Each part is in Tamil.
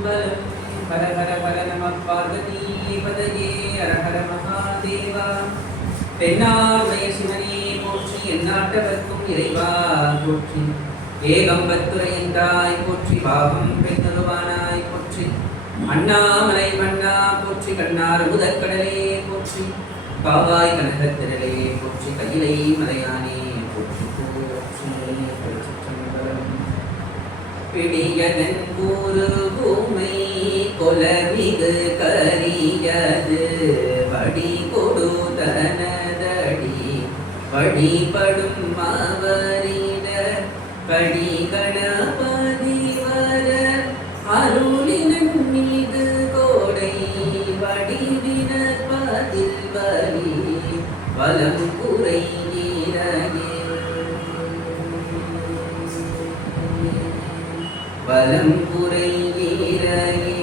திருச்சிற்றம்பலம். ஹர ஹர ஹர நம பார்வதி பதயே ஹர ஹர மகாதேவா. தென்னார்மய சிவனே போற்றி, எந்நாட்டவர்க்கும் இறைவா போற்றி. ஏகம்பத்துரையந்தாய் போற்றி, பாவம் பெய்தருவானாய் போற்றி. அண்ணாமலை மன்னா போற்றி, கண்ணார் முதற்கடலே போற்றி. காவாய் கனகத்திரளே போற்றி, கையிலை மலையானே போற்றி போற்றி. திருச்சிற்றம்பலம். பிடியதன் கூறு பூமை கொலமிகு கரியது வடி கொடுதனதடி வழிபடும் அவரிட கடி கணபதி வர அருளினன் மீது கோடை வடிவினர் பதில் வலி வலம் குறை வலம் குறையீரையே.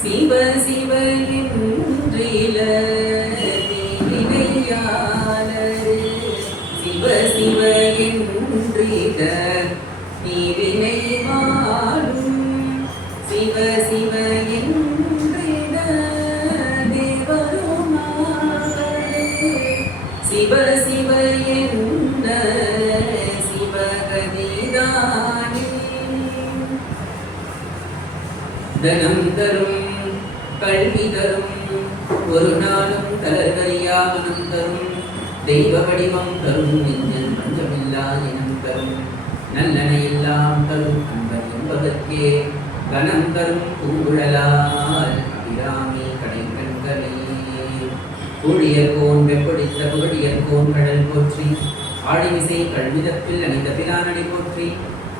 சிவ சிவ என்றில வினையாளரு சிவ சிவ என்றிட நீவினை வாழும் சிவ சிவ என்றிட தேவருமாறு சிவ சிவ என்ற சிவகதிதானே. தனம் தரும் கல்வி தரும் ஒரு நாளும் தளர்கறியா மனம் தரும் தெய்வ வடிவம் தரும் நெஞ்சில் மஞ்சமில்லா இனம் தரும் நல்லன எல்லாம் தரும் அன்பர் என்பதற்கே கணம் தரும் பூங்குழலால் அபிராமி கடை கண்களே. ஊழியர்கோன் வெப்பொடித்த புகழியர்கோன் கடல் போற்றி, ஆழிமிசை கல்விதப்பில் அணிந்த பிரானடி போற்றி.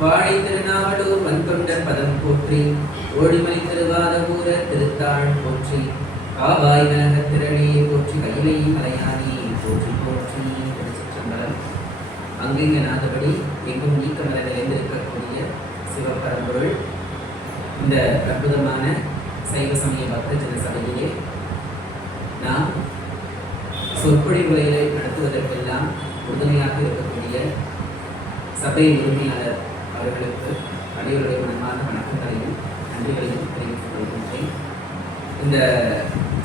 வாழை திருநாவலூர் வன்கொண்டர் பதம் போற்றி, ஓடிமலை திருவாதபூர திருத்தாள் போற்றி. காவாய் கனகத்திரளே போற்றி, கையிலை மலையானே போற்றி போற்றி. திருச்சிற்றம்பலம். அங்கிங்கநாதபடி எங்கும் நீக்கமர நிறைந்திருக்கக்கூடிய சிவபரம்பொருள் இந்த அற்புதமான சைவ சமய பக்த ஜன சபையிலே நாம் சொற்பொழிவுகளை நடத்துவதற்கெல்லாம் உறுதுணையாக இருக்கக்கூடிய சபை உரிமையாளர் அவர்களுக்கு அனைவருடைய மனமான வணக்கங்களையும் நன்றிகளையும் தெரிவித்துக் கொள்கின்றேன். இந்த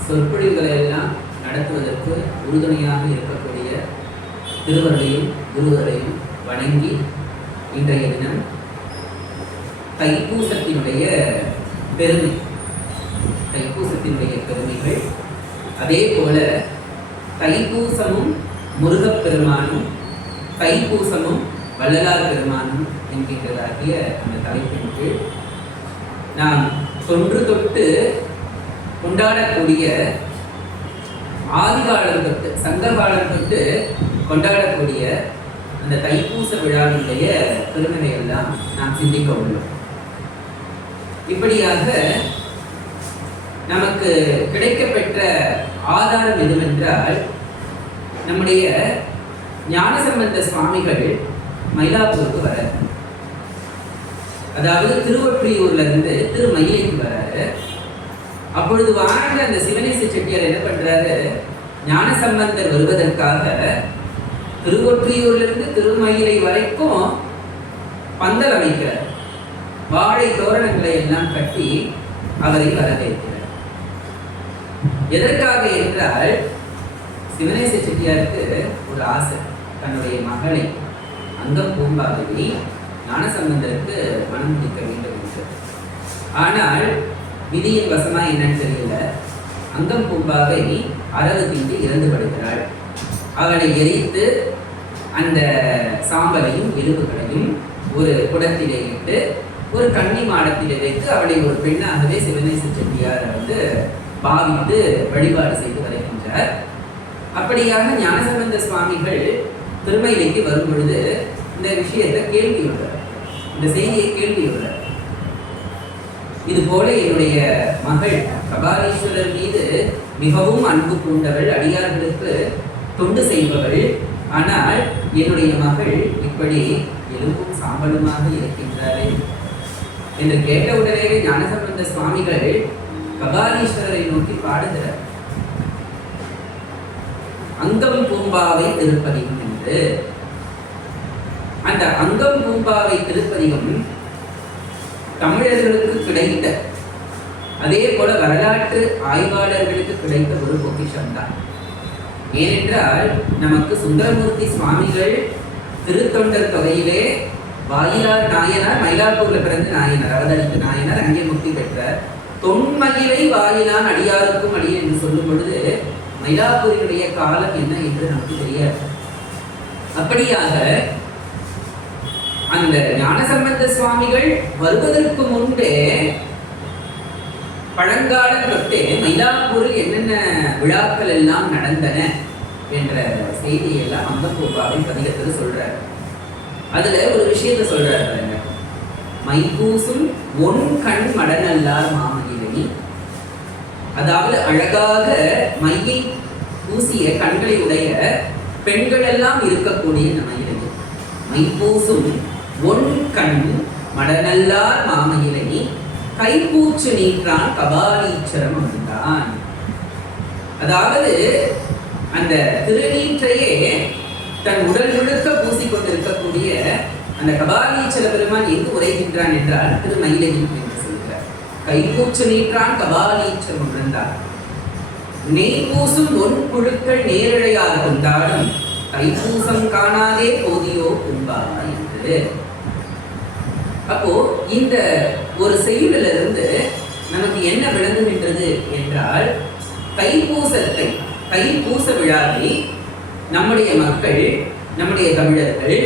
சொற்பொழிவுகளை எல்லாம் நடத்துவதற்கு உறுதுணையாக இருக்கக்கூடிய திருவர்களையும் குருவர்களையும் வணங்கி இன்றைய தினம் தைப்பூசத்தினுடைய பெருமை, தைப்பூசத்தினுடைய பெருமைகள், அதே போல தைப்பூசமும் முருகப்பெருமானும் தைப்பூசமும் வள்ளலார் பெருமானும் என்கின்றதாகிய அந்த தலைப்பின் கீழ் நாம் தொன்று தொட்டு கொண்டாடக்கூடிய ஆதிகாலம் தொட்டு சங்ககாலம் தொட்டு கொண்டாடக்கூடிய அந்த தைப்பூச விழாவினுடைய பெருமைகளை எல்லாம் நாம் சிந்திக்க உள்ளோம். இப்படியாக நமக்கு கிடைக்கப்பெற்ற ஆதாரம் எதுவென்றால், நம்முடைய ஞானசம்பந்த சுவாமிகள் மயிலாப்பூருக்கு வராரு. அதாவது திருவொற்றியூர்ல இருந்து திருமயிலைக்கு வராரு. அப்பொழுது வாழ்ந்த அந்த சிவனேச செட்டியார் என்ன பண்றாரு, ஞானசம்பந்தர் வருவதற்காக திருவொற்றியூர்ல இருந்து திருமயிலை வரைக்கும் பந்தல் அமைக்கிறார். வாழை தோரணங்களை எல்லாம் கட்டி அவரை வரவேற்கிறார். எதற்காக என்றால், சிவனேச செட்டியாருக்கு ஒரு ஆசை, தன்னுடைய மகளை அங்கம் பூம்பாவை ஞானசம்பந்தருக்கு மனம் முடிக்க வேண்டும் என்று. ஆனால் விதியின் வசமா என்னன்னு தெரியல, அங்கம் பூம்பாவை அரவு தீண்டி இறந்து படுகிறாள். அவளை எரித்து அந்த சாம்பலையும் எலும்புகளையும் ஒரு குடத்திலே இட்டு ஒரு கன்னி மாடத்திலே வைத்து அவளை ஒரு பெண்ணாகவே சிவனேச செட்டியார் பாவித்து வழிபாடு செய்து வருகின்றார். அப்படியாக ஞானசம்பந்த சுவாமிகள் திருமயிலைக்கு வரும் பொழுது இந்த விஷயத்தை கேள்வியுள்ளார், இந்த செய்தியை கேள்வியுள்ளார். இது போல என்னுடைய மகள் கபாலீஸ்வரர் மீது மிகவும் அன்பு கொண்டவள், அடியார்களுக்கு தொண்டு செய்பவள். ஆனால் என்னுடைய மகள் இப்படி எலும்பும் சாம்பலுமாக இருக்கின்றாரே என்று கேட்டவுடனே ஞானசம்பந்த சுவாமிகள் கபாலீஸ்வரரை நோக்கி பாடுகிறார். அங்கம் பூம்பாவை திருப்பதி என்று அந்த அங்கம் பூம்பாவை திருப்பதி பதிகம் தமிழர்களுக்கு கிடைத்த, அதே போல வரலாற்று ஆய்வாளர்களுக்கு கிடைத்த ஒரு பொக்கிஷம் தான். ஏனென்றால் நமக்கு சுந்தரமூர்த்தி சுவாமிகள் திருத்தொண்டர் தொகையிலே வாயிலார் நாயனார், மயிலாப்பூர்ல பிறந்த நாயனார், அவதரித்த நாயனார், அங்கே முக்தி பெற்றார். தொன்மயிலை வாயிலான் அடியாருக்கும் அடியே என்று சொல்லும் பொழுது மயிலாப்பூரினுடைய காலம் என்ன என்று நமக்கு தெரியாது. அப்படியாக அந்த ஞானசம்பந்த சுவாமிகள் வருவதற்கு முன்பே பழங்காலம் தொட்டே மயிலாப்பூரில் என்னென்ன விழாக்கள் எல்லாம் நடந்தன என்ற செய்தியை எல்லாம் அங்கப்பூபாவை பதிகத்தில் சொல்றார். அதுல ஒரு விஷயத்த சொல்றாரு பாருங்க. மைபூசும் ஒன் கண் மடநல்லார் மாமகிழனி, அதாவது அழகாக மையை பூசிய கண்களை உடைய பெண்கள் எல்லாம் இருக்கக்கூடிய இந்த மயிலனி. மைபூசும் ஒன் கண் மடநல்லார் மாமகிழனி, கைப்பூச்சு நீற்றான் கபாலீச்சரம் வந்தான். அதாவது அந்த திருநீற்றையே தன் உடல் முழுக்க பூசிக்கொண்டிருக்கக்கூடிய அந்த கபாலீச்சர பெருமான் எங்கு உரைகின்றான் என்றால் திருமயிலகி என்று சொல்கிறார். கைப்பூச்சு நீற்றான் கபாலீச்சரம் வந்தான். நெய் பூசும் ஒன் புழுக்கள் நேரழையார் கொண்டாடும் கைப்பூசம் காணாதே போதியோ கும்பா என்று. அப்போ இந்த ஒரு செய்யுளிலிருந்து நமக்கு என்ன விளங்குகின்றது என்றால், தைப்பூசத்தை, தைப்பூச விழாவை நம்முடைய மக்கள், நம்முடைய தமிழர்கள்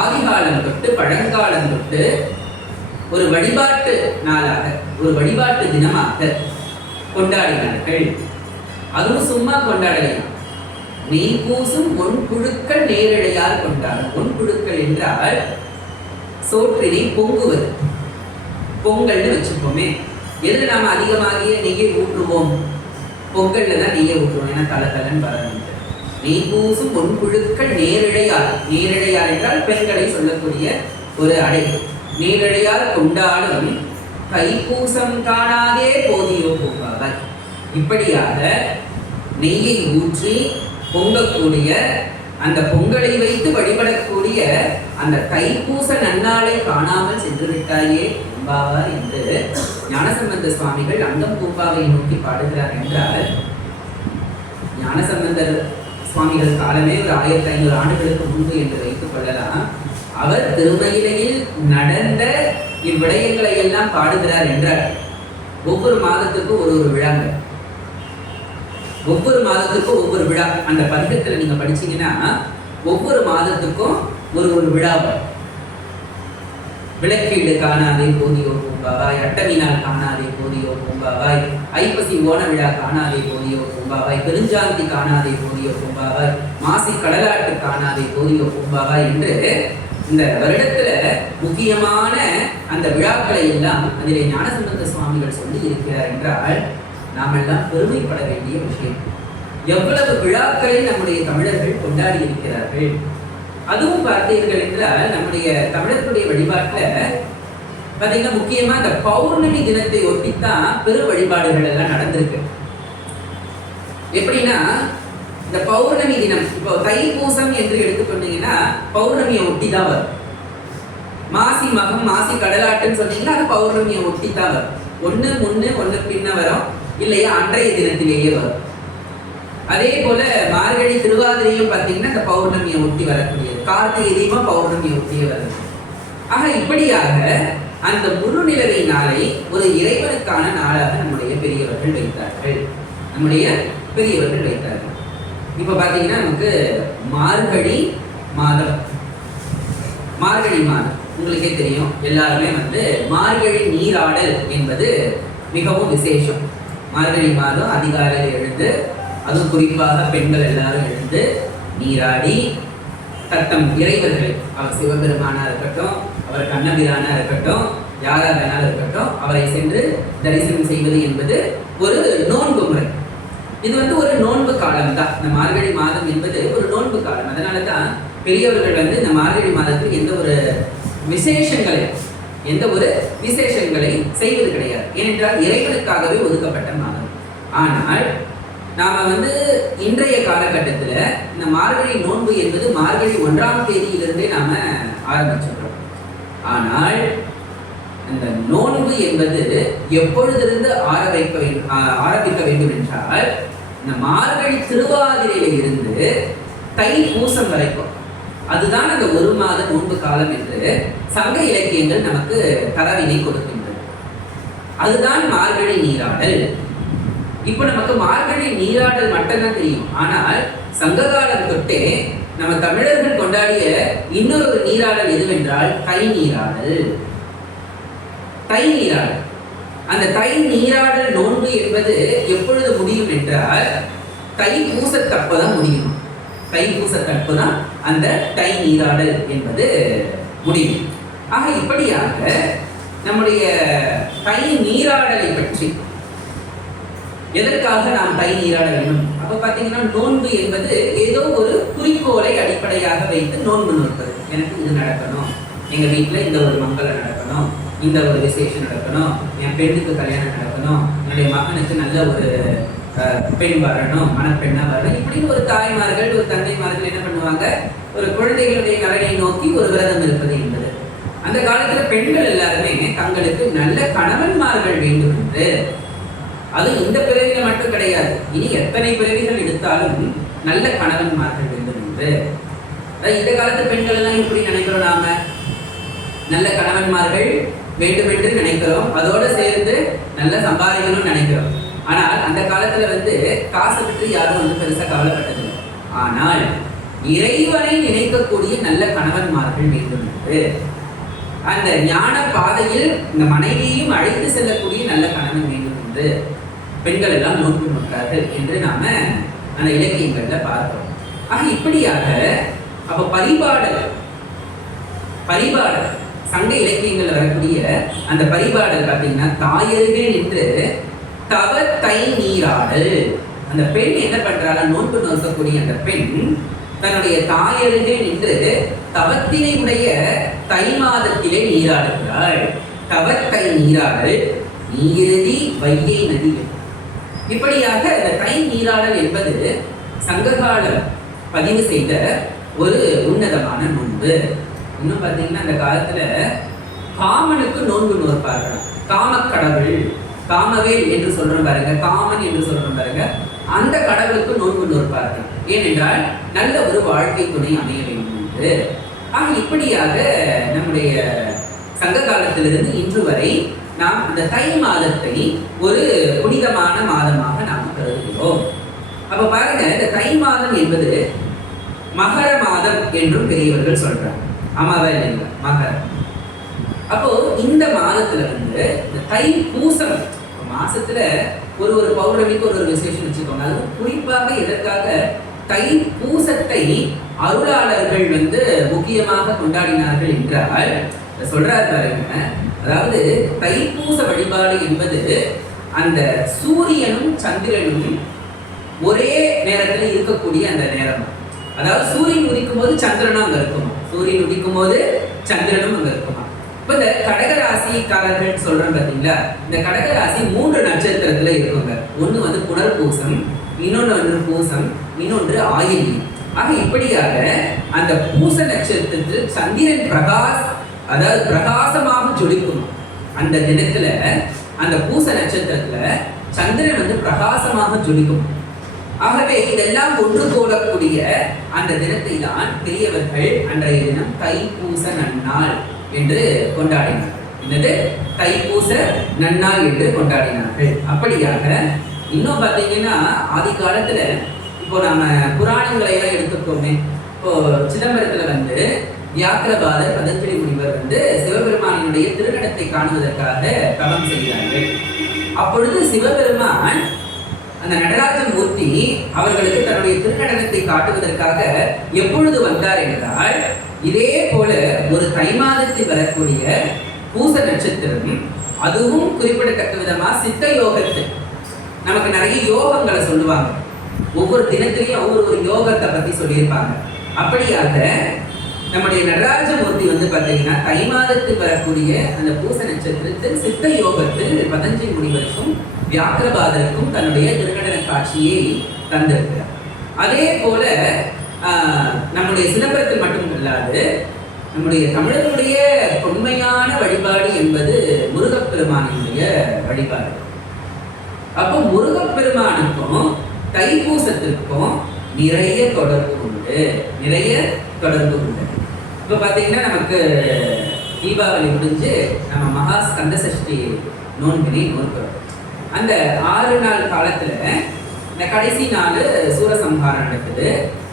ஆதிகாலம் தொட்டு பழங்காலம் தொட்டு ஒரு வழிபாட்டு நாளாக, ஒரு வழிபாட்டு தினமாக கொண்டாடினார்கள். அதுவும் சும்மா கொண்டாடலை. நெய் பூசும் ஒன் புழுக்கள் நேரழையால் கொண்டாடும். ஒன் புழுக்கள் என்றால் சோற்றினை பொங்குவது, பொங்கல்னு வச்சுப்போமே. எது நாம அதிகமாகிய நெய்யை ஊற்றுவோம்? பொங்கல்ல தான் நெய்யை ஊற்றுவோம், ஏன்னா தலன்னு வரணும். நெய் பூசும் பொன் புழுக்கள் நேரிழையார், நேரிழையார் என்றால் பெண்களை சொல்லக்கூடிய ஒரு அடை. நேரிழையார் கொண்டாடும் கைப்பூசம் காணாதே போதியோ போகாவர். இப்படியாக நெய்யை ஊற்றி பொங்கக்கூடிய, அந்த பொங்கலை வைத்து வழிபடக்கூடிய அந்த தைப்பூச நன்னாளை காணாமல் சென்று விட்டாயே என்பாவார் என்று ஞானசம்பந்த சுவாமிகள் அங்கம் பூம்பாவை நோக்கி பாடுகிறார். என்றால் ஞானசம்பந்தர் சுவாமிகள் காலமே ஒரு 1500 ஆண்டுகளுக்கு முன்பு என்று வைத்துக் கொள்ளலாம். அவர் திருமயிலையில் நடந்த இவ்விடயங்களை எல்லாம் பாடுகிறார் என்றால் ஒவ்வொரு மாதத்துக்கும் ஒரு விழாங்க, ஒவ்வொரு மாதத்துக்கும் ஒவ்வொரு விழா. அந்த பதிகத்துல நீங்க படிச்சீங்கன்னா ஒவ்வொரு மாதத்துக்கும் ஒரு விழா. விளக்கீடு காணாதே போதியோ பூம்பாவாய், அட்டமி நாள் காணாதே போதியோ பூம்பாவாய், ஐப்பசி ஓண விழா காணாதே போதியோ பூம்பாவாய், பெருஞ்சாந்தி காணாதே போதியோ பூம்பாவாய், மாசி கடலாட்டு காணாதே போதியோ பூம்பாவாய் என்று இந்த வருடத்துல முக்கியமான அந்த விழாக்களை எல்லாம் அதிலே ஞானசம்பந்த சுவாமிகள் சொல்லி இருக்கிறார். என்றால் நாமெல்லாம் பெருமைப்பட வேண்டிய விஷயம். எவ்வளவு விழாக்களை நம்முடைய தமிழர்கள் கொண்டாடி இருக்கிறார்கள். அதுவும் பார்த்தீர்கள் என்றால் நம்முடைய தமிழர்களுடைய வழிபாட்டுல பார்த்தீங்கன்னா முக்கியமா இந்த பௌர்ணமி தினத்தை ஒட்டித்தான் பெரு வழிபாடுகள் எல்லாம் நடந்திருக்கு. எப்படின்னா இந்த பௌர்ணமி தினம், இப்போ தைப்பூசம் என்று எடுத்துக்கொண்டீங்கன்னா பௌர்ணமியை ஒட்டி தான் வரும். மாசி மகம், மாசி கடலாட்டுன்னு சொன்னீங்கன்னா அது பௌர்ணமியை ஒட்டி தான் வரும். ஒன்று முன்னு ஒன்று பின்ன வரும், இல்லையா அன்றைய தினத்திலேயே வரும். அதே போல மார்கழி திருவாதிரையும் பார்த்தீங்கன்னா இந்த பௌர்ணமியை ஒட்டி வரக்கூடியது. கார்த்திகை தீபம் பௌர்ணமியை ஒட்டியே வருது. ஆக இப்படியாக அந்த முழு நிலவை நாளை ஒரு இறைவனுக்கான நாளாக நம்முடைய பெரியவர்கள் வைத்தார்கள், நம்முடைய பெரியவர்கள் வைத்தார்கள். இப்ப பாத்தீங்கன்னா நமக்கு மார்கழி மாதம், மார்கழி மாதம் உங்களுக்கே தெரியும். எல்லாருமே மார்கழி நீராடல் என்பது மிகவும் விசேஷம். மார்கழி மாதம் அதிகாலையில் எழுந்து, அதுவும் குறிப்பாக பெண்கள் எல்லாரும் எழுந்து நீராடி தத்தம் இறைவர்களை, அவர் சிவபெருமானா இருக்கட்டும், அவர் கண்ணபிரானா இருக்கட்டும், யாராக வேணாலும் இருக்கட்டும், அவரை சென்று தரிசனம் செய்வது என்பது ஒரு நோன்பு முறை. இது ஒரு நோன்பு காலம் தான். இந்த மார்கழி மாதம் என்பது ஒரு நோன்பு காலம். அதனால தான் பெரியவர்கள் இந்த மார்கழி மாதத்தில் எந்த ஒரு விசேஷங்களை செய்வது கிடையாது. ஏனென்றால் இறைவனுக்காகவே ஒதுக்கப்பட்ட மாதம். ஆனால் நாம இன்றைய காலகட்டத்தில் இந்த மார்கழி நோன்பு என்பது மார்கழி 1ஆம் தேதியிலிருந்தே நாம ஆரம்பிச்சிடுறோம். ஆனால் அந்த நோன்பு என்பது எப்பொழுதிருந்து ஆரம்பிக்க வேண்டும் என்றால் இந்த மார்கழி திருவாதிரையில இருந்து தை பூசம் வரைக்கும், அதுதான் அந்த ஒரு மாத நோன்பு காலம் என்று சங்க இலக்கியங்கள் நமக்கு தரவினை கொடுக்கின்றது. அதுதான் மார்கழி நீராடல். இப்போ நமக்கு மார்கழி நீராடல் மட்டும்தான் தெரியும். ஆனால் சங்க காலம் தொட்டே நம்ம தமிழர்கள் கொண்டாடிய இன்னொரு நீராடல் எதுவென்றால் தை நீராடல். தை நீராடல், அந்த தை நீராடல் நோன்பு என்பது எப்பொழுது முடியும் என்றால் தை பூசத்தப்பதான் முடியும். தை பூசத்தப்பு தான் அந்த தை நீராடல் என்பது முடியும். ஆக இப்படியாக நம்முடைய தை நீராடலை பற்றி, எதற்காக நாம் தை நீராட வேண்டும்? அப்ப பாத்தீங்கன்னா நோன்பு என்பது ஏதோ ஒரு குறிக்கோளை அடிப்படையாக வைத்து நோன்பு நோற்பது. எனக்கு இது நடக்கணும், எங்க வீட்டுல இந்த ஒரு மங்களம் நடக்கணும், இந்த ஒரு விசேஷம் நடக்கணும், என் பெண்ணுக்கு கல்யாணம் நடக்கணும், என்னுடைய மகனுக்கு நல்ல ஒரு பெண் வரணும், மணப்பெண்ணா வரணும். இப்படி ஒரு தாய்மார்கள் ஒரு தந்தைமார்கள் என்ன பண்ணுவாங்க, ஒரு குழந்தைகளுடைய நலனை நோக்கி ஒரு விரதம் இருப்பது என்பது. அந்த காலத்துல பெண்கள் எல்லாருமே தங்களுக்கு நல்ல கணவன்மார்கள் வேண்டும் என்று, அது இந்த பிறவில மட்டும் கிடையாது, இனி எத்தனை பிறவிகள் எடுத்தாலும் நல்ல கணவன்மார்கள் வேண்டும் என்று. இந்த காலத்து பெண்கள் எல்லாம் எப்படி நினைக்கிறோம், நாம நல்ல கணவன்மார்கள் வேண்டும் என்று நினைக்கிறோம், அதோடு சேர்ந்து நல்ல சம்பாதிக்கணும்னு நினைக்கிறோம். ஆனால் அந்த காலத்துல காசை பற்றி யாரும் பெருசா கவலைப்பட்டதில்லை. ஆனால் இறைவனை நினைக்கக்கூடிய நல்ல கணவன்மார்கள் வேண்டும் என்று, அந்த ஞான பாதையில் இந்த மனைவியையும் அழைத்து செல்லக்கூடிய நல்ல கணவன் வேண்டும் என்று பெண்கள் எல்லாம் நோக்கி நோக்கிறார்கள் என்று நாம அந்த இலக்கியங்கள்ல பார்க்கிறோம். ஆக இப்படியாக அப்ப பரிபாடல் சங்க இலக்கியங்கள்ல வரக்கூடிய அந்த பரிபாடல் பார்த்தீங்கன்னா தாயருகே நின்று தவ தை நீராடல். அந்த பெண் என்ன பண்றாள், நோன்பு நோக்கக்கூடிய அந்த பெண் தன்னுடைய தாயருகே நின்று தவத்தினை உடைய தை மாதத்திலே நீராடுகிறாள். தவத்தை நீராடல் நீருதி வைகை நதி. இப்படியாக இந்த தை நீராடல் என்பது சங்ககாலம் பதிவு செய்த ஒரு உன்னதமான நோன்பு. இன்னும் பார்த்தீங்கன்னா அந்த காலத்துல காமனுக்கு நோன்பு நோற்பார்கள். காமக்கடவுள், காமவேல் என்று சொல்றோம் பாருங்க, காமன் என்று சொல்றோம் பாருங்க, அந்த கடவுளுக்கு நோன்பு நோற்பார்கள். ஏனென்றால் நல்ல ஒரு வாழ்க்கை துணை அமைய வேண்டும் என்று. ஆக இப்படியாக நம்முடைய சங்க காலத்திலிருந்து இன்று வரை நாம் இந்த தை மாதத்தை ஒரு புனிதமான மாதமாக நாம் கருதுகிறோம். அப்ப பாருங்க, இந்த தை மாதம் என்பது மகர மாதம் என்றும் பெரியவர்கள் சொல்றாங்க. அமாவாசை இல்லை, மகரம். அப்போ இந்த மாதத்துல இந்த தை பூசம் மாசத்துல ஒரு பௌர்ணமிக்கு ஒரு விசேஷம் வச்சுக்கோங்க. அது குறிப்பாக எதற்காக தை பூசத்தை அருளாளர்கள் முக்கியமாக கொண்டாடினார்கள் என்றால் சொல்றாரு பாருங்க. அதாவது தைப்பூச வழிபாடு என்பது அந்த சூரியனும் சந்திரனும் ஒரே நேரத்தில் இருக்கக்கூடிய அந்த நேரம். அதாவது சூரியன் உதிக்கும் போது சந்திரனும் அங்க இருக்குமா, சூரியன் உதிக்கும் போது சந்திரனும் அங்க இருக்குமா. இப்ப இந்த கடகராசிக்காரர்கள் சொல்றோம் பாத்தீங்களா, இந்த கடகராசி 3 நட்சத்திரத்துல இருக்குங்க. ஒண்ணு புனர்பூசம், இன்னொன்று பூசம், இன்னொன்று ஆயில்யம். ஆக இப்படியாக அந்த பூச நட்சத்திரத்தில் சந்திரன் அதாவது பிரகாசமாக ஜொலிக்கும். அந்த தினத்துல அந்த பூச நட்சத்திரத்துல சந்திரன் பிரகாசமாக ஜொலிக்கும். ஆகவே இதெல்லாம் ஒன்று கோலக்கூடிய அந்த தினத்தை தான் பெரியவர்கள் அன்றைய தினம் தைப்பூச நன்னாள் என்று கொண்டாடினார்கள். என்னது, தைப்பூச நன்னாள் என்று கொண்டாடினார்கள். அப்படியாக இன்னும் பார்த்தீங்கன்னா ஆதி காலத்துல இப்போ நாம புராணங்களை எல்லாம் எடுத்துக்கோமே. இப்போ சிதம்பரத்துல வியாக்கிரபாதர் பதஞ்சலி முனிவர் சிவபெருமானினுடைய திருநடத்தை காணுவதற்காக தவம் செய்கிறார்கள். அப்பொழுது சிவபெருமான் அந்த நடராஜ மூர்த்தி அவர்களுக்கு தன்னுடைய திருநடனத்தை காட்டுவதற்காக எப்பொழுது வந்தார் என்றால், இதே போல ஒரு தை மாதத்தில் வரக்கூடிய பூச நட்சத்திரம், அதுவும் குறிப்பிடத்தக்க விதமா சித்த யோகத்தை, நமக்கு நிறைய யோகங்களை சொல்லுவாங்க. ஒவ்வொரு தினத்திலையும் ஒவ்வொரு யோகத்தை பத்தி சொல்லியிருப்பாங்க. அப்படியாக நம்முடைய நடராஜமூர்த்தி பார்த்தீங்கன்னா தை மாதத்தில் வரக்கூடிய அந்த பூச நட்சத்திரத்தில் சித்த யோகத்தில் பதஞ்சலி முனிவருக்கும் வியாக்கிரபாதருக்கும் தன்னுடைய திருநடன காட்சியை தந்திருக்கிறார். அதே போல நம்முடைய சிதம்பரத்தில் மட்டும் இல்லாது நம்முடைய தமிழர்களுடைய தொன்மையான என்பது முருகப்பெருமானுடைய வழிபாடு. அப்போ முருகப்பெருமானுக்கும் தைப்பூசத்திற்கும் நிறைய தொடர்பு உண்டு. இப்போ பார்த்தீங்கன்னா நமக்கு தீபாவளி முடிஞ்சு நம்ம மகா ஸ்கந்த சஷ்டி நோன்பினை நோக்கிறோம். அந்த 6 நாள் காலத்துல இந்த கடைசி நாள் சூரசம்ஹாரம் நடக்குது.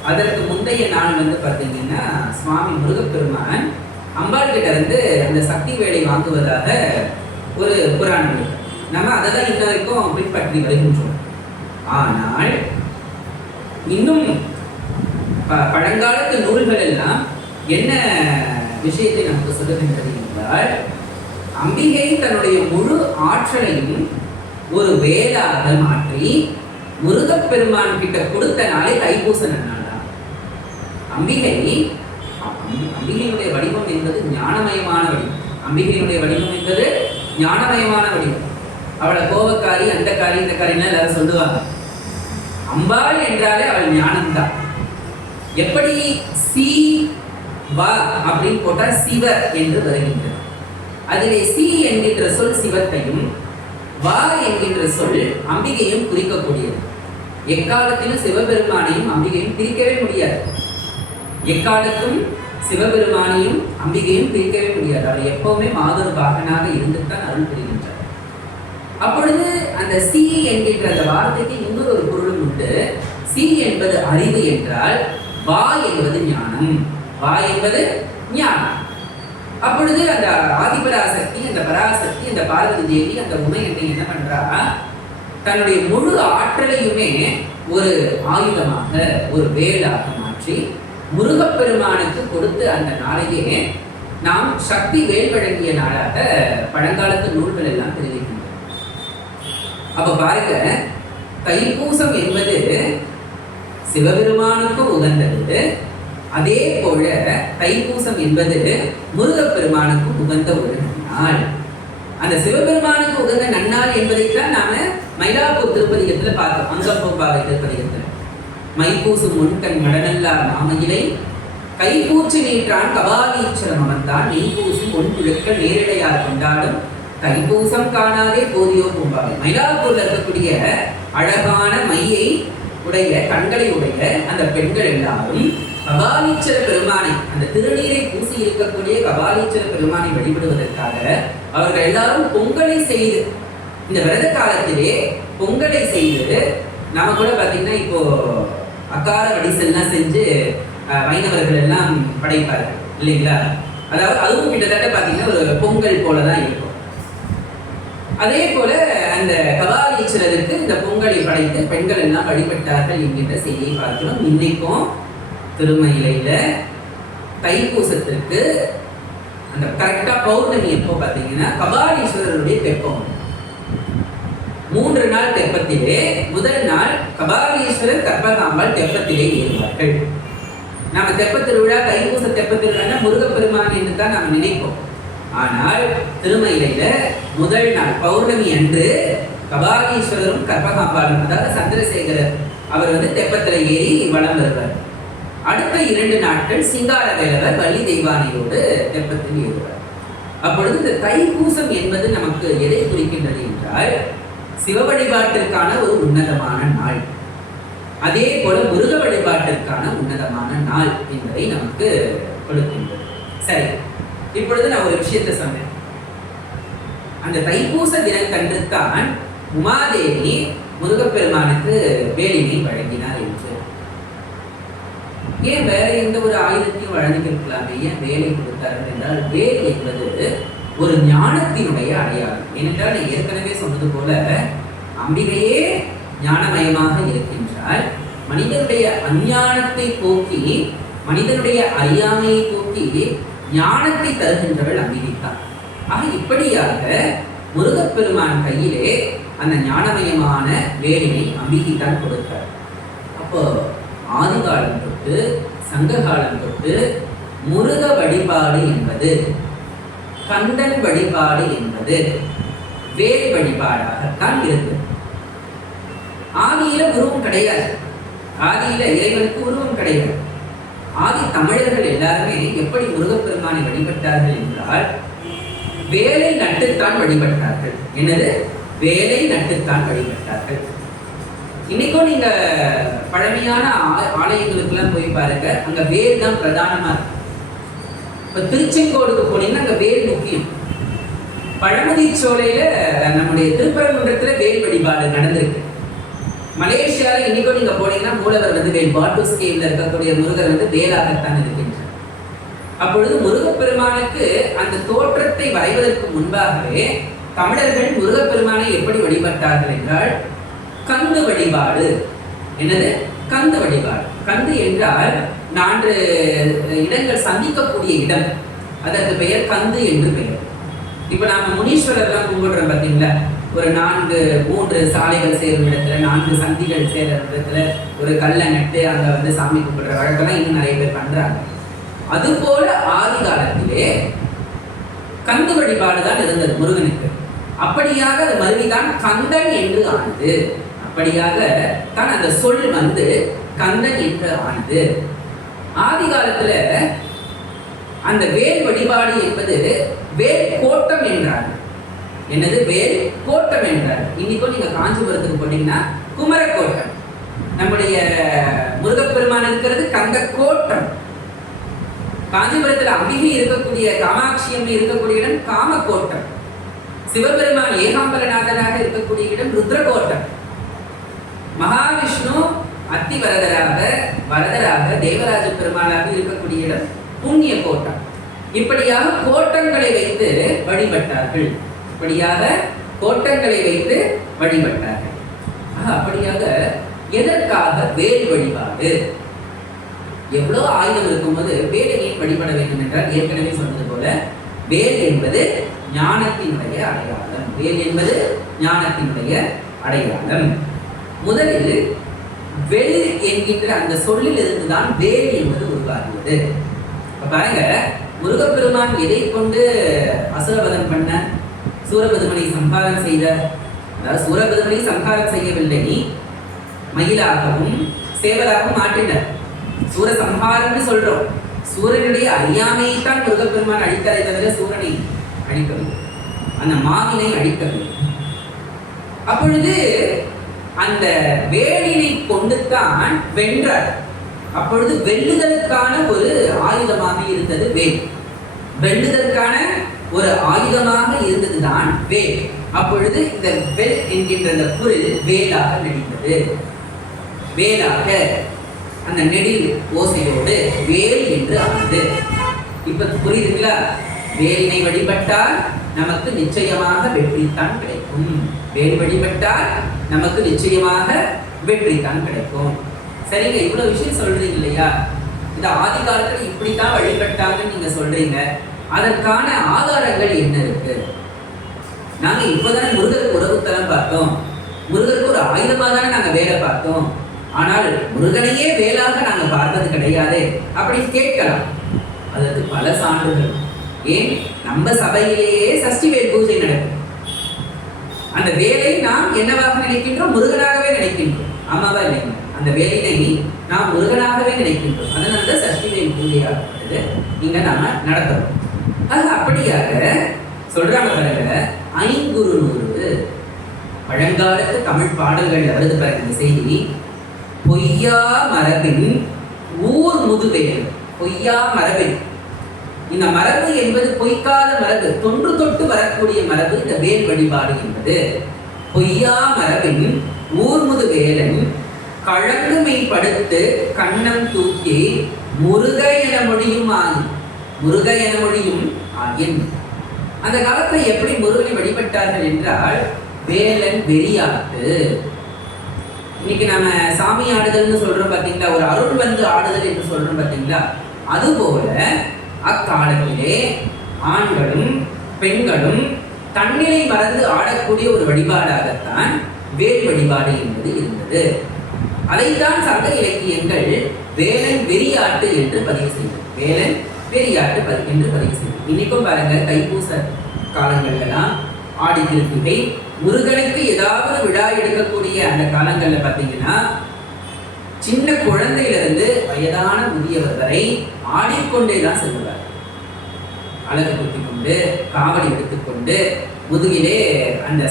அதற்கு முந்தைய நாள் வந்து பார்த்தீங்கன்னா சுவாமி முருகப்பெருமான் அம்பாள் கிட்ட இருந்து அந்த சக்தி வேலை வாங்குவதாக ஒரு புராணம். நம்ம அதை தான் இன்ன வரைக்கும் பின்பற்றி வருகின்றோம். ஆனால் இன்னும் பழங்காலத்து நூல்கள் எல்லாம் என்ன விஷயத்தை நமக்கு சொல்லுகின்றது என்றால், அம்பிகை தன்னுடைய முழு ஆற்றலையும் ஒரு வேலாக மாற்றி முருகப்பெருமான் கிட்ட கொடுத்த நாளே தைப்பூச நாள் தான். அம்பிகையினுடைய வடிவம் என்பது ஞானமயமான வடிவம். அம்பிகையினுடைய வடிவம் என்பது ஞானமயமான வடிவம். அவளை கோபக்காரி, அந்த காரி, இந்த காரின்னு எல்லாரும் சொல்லுவாங்க. அம்பாள் என்றாலே அவள் ஞானம்தான். எப்படி சி வா அப்படின்னு போட்டா சிவ என்று வருகின்றது. அதிலே சி என்கின்ற சொல் சிவத்தையும், வா என்கின்ற சொல் அம்பிகையும் குறிக்கக்கூடியது. எக்காலத்திலும் சிவபெருமானையும் அம்பிகையும் பிரிக்கவே முடியாது. எக்காலத்தும் சிவபெருமானையும் அம்பிகையும் பிரிக்கவே முடியாது. அவள் எப்பவுமே மாதொரு பாகனாக இருந்துத்தான் அருள் புரிகின்றார். அப்பொழுது அந்த சி என்கின்ற அந்த வார்த்தைக்கு இன்னொரு ஒரு பொருளும் உண்டு. சி என்பது அறிவு என்றால், வா என்பது ஞானம். வா என்பது ஞானம். அப்பொழுது அந்த ஆதிபராசக்தி, அந்த பராசக்தி, அந்த பார்வதி தேவி, அந்த உமை என்ன பண்றா, தன்னுடைய முழு ஆற்றலையுமே ஒரு ஆயுதமாக, ஒரு வேலாக மாற்றி முருகப்பெருமானுக்கு கொடுத்து அந்த நாளையே நாம் சக்தி வேல் வழங்கிய நாளாக பழங்காலத்து நூல்கள் எல்லாம் தெரிவிக்கின்றன. அப்ப பாருங்க, தைப்பூசம் என்பது சிவபெருமானுக்கும் உகந்தது. அதே போல தைப்பூசம் என்பது முருகப்பெருமானுக்கும் உகந்த ஒரு நாள். அந்த சிவபெருமானுக்கு உகந்த நன்னாள் என்பதைத்தான் நாம மயிலாப்பூர் திருப்பதிகத்துல பார்த்தோம். அங்கப்பூம்பாவை திருப்பதிகத்துல மைப்பூசு முன்கண் மடனல்லார் மாமயிலை கைப்பூச்சு நீற்றான் கபாலீச்சரம் அமர்ந்தான் மெய்ப்பூசு பொன்புழுக்க நேரிடையார் கொண்டாடும் தைப்பூசம் காணாதே போதியோ பூம்பாவை. மயிலாப்பூர்ல இருக்கக்கூடிய அழகான மையை உடைய, கண்களை உடைய அந்த பெண்கள் எல்லாரும் கபாலீச்சர பெருமானை, அந்த திருநீரை பூசி இருக்கக்கூடிய கபாலீச்சர பெருமானை வழிபடுவதற்காக அவர்கள் எல்லாரும் பொங்கலை செய்து, இந்த விரத காலத்திலே பொங்கலை செய்து, நாம கூட பார்த்தீங்கன்னா இப்போ அக்கார வடிசெல்லாம் செஞ்சு வைணவர்கள் எல்லாம் படைப்பார்கள் இல்லைங்களா? அதாவது அதுவும் கிட்டத்தட்ட பார்த்தீங்கன்னா ஒரு பொங்கல் போலதான் இருக்கும். அதே போல அந்த கபாலீஸ்வரருக்கு இந்த பொங்கலை படைத்து பெண்கள் எல்லாம் வழிபட்டார்கள் என்கின்ற செய்தியை பார்க்கிறோம். இன்னைக்கும் திருமயிலையில தைப்பூசத்திற்கு அந்த கரெக்டா பௌர்ணமி எப்போ பார்த்தீங்கன்னா கபாலீஸ்வரருடைய தெப்பம். 3 நாள் தெப்பத்திலே முதல் நாள் கபாலீஸ்வரர் கற்பகாம்பாள் தெப்பத்திலே ஏறுவார்கள். நாம தெப்ப திருவிழா, தைப்பூச தெப்ப திருவிழா முருகப்பெருமான் என்று தான் நாம் நினைப்போம். ஆனால் திருமயிலையில முதல் நாள் பௌர்ணமி அன்று கபாலீஸ்வரரும் கற்பகாம்பாளும், அதாவது சந்திரசேகரர் அவர் வந்து தெப்பத்தில் ஏறி வலம் வருவார். அடுத்த 2 நாட்கள் சிங்கார வேலவர் வள்ளி தெய்வானையோடு தெப்பத்தில் ஏறுவார். அப்பொழுது இந்த தைப்பூசம் என்பது நமக்கு எதை குறிக்கின்றது என்றால், சிவ வழிபாட்டிற்கான ஒரு உன்னதமான நாள், அதே போல முருக வழிபாட்டிற்கான உன்னதமான நாள் என்பதை நமக்கு கொடுக்கின்றது. சரி, இப்பொழுது நான் ஒரு விஷயத்தை சொன்னேன். அந்த தைப்பூச தினத்தன்று தான் உமாதேவி முருகப்பெருமானுக்கு வேலினை வழங்கினார் என்று. ஏன் வேற எந்த ஒரு ஆயுதத்தையும் வழங்கியிருக்கலாமே, ஏன் வேலை கொடுத்தார்கள் என்றால், வேல் என்பது ஒரு ஞானத்தினுடைய அடையாளம். ஏனென்றால் நான் ஏற்கனவே சொன்னது போல அம்பிகையே ஞானமயமாக இருக்கின்றால், மனிதனுடைய அஞ்ஞானத்தை போக்கி, மனிதனுடைய அறியாமையை போக்கி ஞானத்தை தருகின்றவள் அம்பிகைத்தான். ஆக இப்படியாக முருகப்பெருமான் கையிலே அந்த ஞானமயமான வேலினை அம்பிகைத்தான் கொடுத்தார். அப்போ ஆதிகாலம் தொட்டு சங்ககாலம் தொட்டு முருக வழிபாடு என்பது, கந்தன் வழிபாடு என்பது வேல் வழிபாடாகத்தான் இருந்தது. ஆதியில உருவம் கிடையாது, ஆதியில இறைவனுக்கு உருவம் கிடையாது. ஆதி தமிழர்கள் எல்லாருமே எப்படி முருகப்பெருமானை வழிபட்டார்கள் என்றால், வேலை நட்டுத்தான் வழிபட்டார்கள். என்னது? வேலை நட்டுத்தான் வழிபட்டார்கள். இன்னைக்கும் நீங்க பழமையான ஆலயங்களுக்கு எல்லாம் போய் பாருங்க, அங்க வேல் தான் பிரதானமா இருக்கு. இப்ப திருச்செங்கோடுக்கு போனீங்கன்னா அங்க வேல் முக்கியம். பழமுதி சோலையில நம்முடைய திருப்பரங்குன்றத்துல வேல் வழிபாடு நடந்திருக்கு. மலேசியால இன்னைக்கும் நீங்க போனீங்கன்னா மூலவர் வேல், பாட்டூஸ் கேவ்ல இருக்கக்கூடிய முருகர் வேலாகத்தான் இருக்கின்றார். அப்பொழுது முருகப்பெருமானுக்கு அந்த தோற்றத்தை வரைவதற்கு முன்பாகவே தமிழர்கள் முருகப்பெருமானை எப்படி வழிபட்டார்கள் என்றால் கந்து வழிபாடு. என்னது? கந்து வழிபாடு. கந்து என்றால் 4 இடங்கள் சந்திக்கக்கூடிய இடம், அதற்கு பெயர் கந்து என்று பெயர். இப்ப நாம முனீஸ்வரர்லாம் கும்பிடுறோம் பார்த்தீங்களா, ஒரு 3 சாலைகள் சேரும் இடத்துல 4 சந்திகள் சேரும் இடத்துல ஒரு கல்லை நட்டு அங்க சாமி கும்பிடுற வழக்கெல்லாம் இன்னும் நிறைய பேர் பண்றாங்க. அதுபோல ஆதி காலத்திலே கந்து வழிபாடுதான் இருந்தது முருகனுக்கு. அப்படியாக அது மருவிதான் கந்தன் என்று ஆனது. அப்படியாக தான் அந்த சொல் கந்தன் என்று ஆனது. ஆதி காலத்துல அந்த வேல் வழிபாடு என்பது வேல் கோட்டம் என்றார். என்னது? வேல் கோட்டம் என்றார். இன்னைக்கும் நீங்க காஞ்சிபுரத்துக்கு போனீங்கன்னா குமரக்கோட்டம், நம்முடைய முருகப்பெருமான் இருக்கிறது கந்த கோட்டம். காஞ்சிபுரத்தில் அம்பிகை இருக்கக்கூடிய காமாட்சி அம்மை இருக்கக்கூடிய இடம் காமக்கோட்டம். சிவபெருமான் ஏகாம்பரநாதனாக இருக்கக்கூடிய இடம் ருத்ரகோட்டம். மகாவிஷ்ணு அத்தி வரதராக தேவராஜ பெருமாளாக இருக்கக்கூடிய இடம் புண்ணிய கோட்டம். இப்படியாக கோட்டங்களை வைத்து வழிபட்டார்கள். அப்படியாக எதற்காக வேல் வழிபாடு? எவ்வளவு ஆயுதம் இருக்கும்போது வேலை ஏன் வழிபட வேண்டும் என்றால், ஏற்கனவே சொன்னது போல வேல் என்பது ஞானத்தினுடைய அடையாளம். வேல் என்பது ஞானத்தினுடைய அடையாளம். முதலில் வெல் என்கின்ற அந்த சொல்லில் இருந்துதான் வேல் என்பது உருவாகிறது. பாருங்க, முருகப்பெருமான் எதை கொண்டு அசுரவதம் பண்ண? சூரபதுமனை சம்ஹாரம் செய்த. அதாவது சூரபதுமனை சம்ஹாரம் செய்யவில்லை, மயிலாகவும் சேவலாகவும் மாற்றினர். சூர சம்ஹாரம்னு சொல்றோம். சூரனுடைய அறியாமையை தான் முருகப்பெருமான் அழித்ததை தவிர சூரனை அழிக்கவில்லை, அந்த மாவினை அழிக்கவில்லை. அப்பொழுது அந்த வேலினை கொண்டுத்தான் வென்றார். அப்பொழுது வெல்லுதலுக்கான ஒரு ஆயுதமாக இருந்தது வேல். வெல்லுதலுக்கான ஒரு ஆயுதமாக இருந்ததுதான் வேல். அப்பொழுது இந்த வெல் என்கின்ற அந்த பொருள் வேலாக நடித்தது. வேலாக அந்த நெடில் ஓசையோடு வேல் என்று ஆனது. இப்ப புரியுதுங்களா? வேலினை வழிபட்டால் நமக்கு நிச்சயமாக வெற்றித்தான் கிடைக்கும். வேல் வழிபட்டால் நமக்கு நிச்சயமாக வெற்றித்தான் கிடைக்கும். சரிங்க, இவ்வளவு விஷயம் சொல்றீங்க இல்லையா? இந்த ஆதி காலத்துல இப்படித்தான் வழிபட்டாங்கன்னு நீங்க சொல்றீங்க. அதற்கான ஆதாரங்கள் என்ன இருக்கு? நாங்க இப்பதானே முருகருக்கு உறவுத்தலம் பார்த்தோம். முருகருக்கு ஒரு ஆயுதமா தானே நாங்க வேலை பார்த்தோம். ஆனால் முருகனையே வேலாக நாங்க பார்த்தது கிடையாது அப்படின்னு கேட்கலாம். அதற்கு பல சான்றுகள். ஏன், நம்ம சபையிலேயே சஷ்டி வேல் பூஜை நடக்கும். அந்த வேலை நாம் என்னவாக நினைக்கின்றோம்? முருகனாகவே நினைக்கின்றோம். ஆமாவா இல்லைங்க? அந்த வேலையை நாம் முருகனாகவே நினைக்கின்றோம். அதனால சஷ்டி வேல் பூஜையாகப்படுது இங்க நாம நடத்துறோம். அது அப்படியாக சொல்றாங்க பாருங்க. 500 பழங்காலத்து தமிழ் பாடல்கள் வருது பாருங்க. இந்த செய்தி, பொய்யா மரபின் ஊர் முதுவேல். பொய்யா மரபின், இந்த மரபு என்பது பொய்க்காத மரபு, தொன்று தொட்டு வரக்கூடிய மரபு இந்த வேல் வழிபாடு என்பது. பொய்யா மரபின் ஊர்முது வேலன் கழங்குமை படுத்து கண்ணம் தூக்கி முருக என மொழியும் ஆயின். முருக என மொழியும் ஆயின். அந்த காலத்துல எப்படி முருகனை வழிபட்டார்கள் என்றால், வேலன் வெறியாட்டு. இன்னைக்கு நம்ம சாமி ஆடுதல்னு சொல்றோம் பாத்தீங்களா, ஒரு அருள் வந்து ஆடுதல் என்று சொல்றோம் பாத்தீங்களா. அதுபோல அக்காலத்திலே ஆண்களும் பெண்களும் தன்னிலை மறந்து ஆடக்கூடிய ஒரு வழிபாடாகத்தான் வேல் வழிபாடு என்பது இருந்தது. அதைத்தான் சங்க இலக்கியங்கள் வேலன் வெறியாட்டு என்று பதிவு செய்யும். வேலன் வெறியாட்டு என்று பதிவு செய்யும். இன்னைக்கும் பாருங்க, தைப்பூச காலங்கள்லாம் ஆடி திருப்பிகை, முருகனுக்கு ஏதாவது விழா எடுக்கக்கூடிய அந்த காலங்கள்ல பார்த்தீங்கன்னா சின்ன குழந்தையிலிருந்து வயதான முதியவர் வரை ஆடிக்கொண்டே தான் செல்வார். அழகு குத்தி கொண்டு காவடி எடுத்துக்கொண்டு முதுகிலே அந்த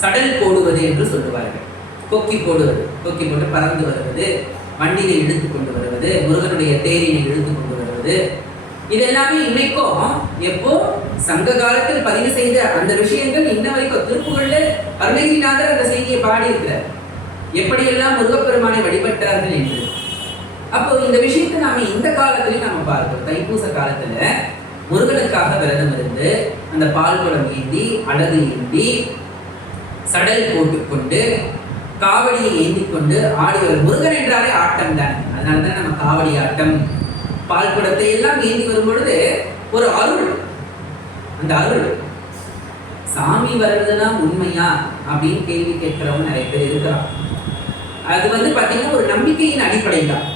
சடல் போடுவது என்று சொல்லுவார்கள். கொக்கி போடுவது, கொக்கி போட்டு பறந்து வருவது, வண்டியை இழுத்து கொண்டு வருவது, முருகனுடைய தேரினை இழுத்து கொண்டு வருவது, இதெல்லாமே இன்னைக்கும் எப்போ சங்க காலத்தில் பதிவு செய்த அந்த விஷயங்கள் இன்ன வரைக்கும் திருப்புகள்ல அருணகிரிநாதர் அந்த செய்தியை பாடி இருக்கிறார், எப்படியெல்லாம் முருகப்பெருமானை வழிபட்டார்கள் என்று. அப்போ இந்த விஷயத்தை நாம இந்த காலத்திலையும் நம்ம பார்க்கிறோம். தைப்பூச காலத்துல முருகனுக்காக விரதம் இருந்து அந்த பால் குடம் ஏந்தி அழகு ஏந்தி சடல் போட்டுக்கொண்டு காவடியை ஏந்தி கொண்டு ஆடி வரும். முருகன் என்றாலே ஆட்டம் தான். அதனாலதான் நம்ம காவடி ஆட்டம், பால் குடத்தை எல்லாம் ஏந்தி வரும் பொழுது ஒரு அருள், அந்த அருள் சாமி வர்றதுன்னா உண்மையா அப்படின்னு கேள்வி கேட்கிறவங்க நிறைய பேர் இருக்கிறான். அது பாத்தீங்கன்னா ஒரு நம்பிக்கையின் அடிப்படை தான்.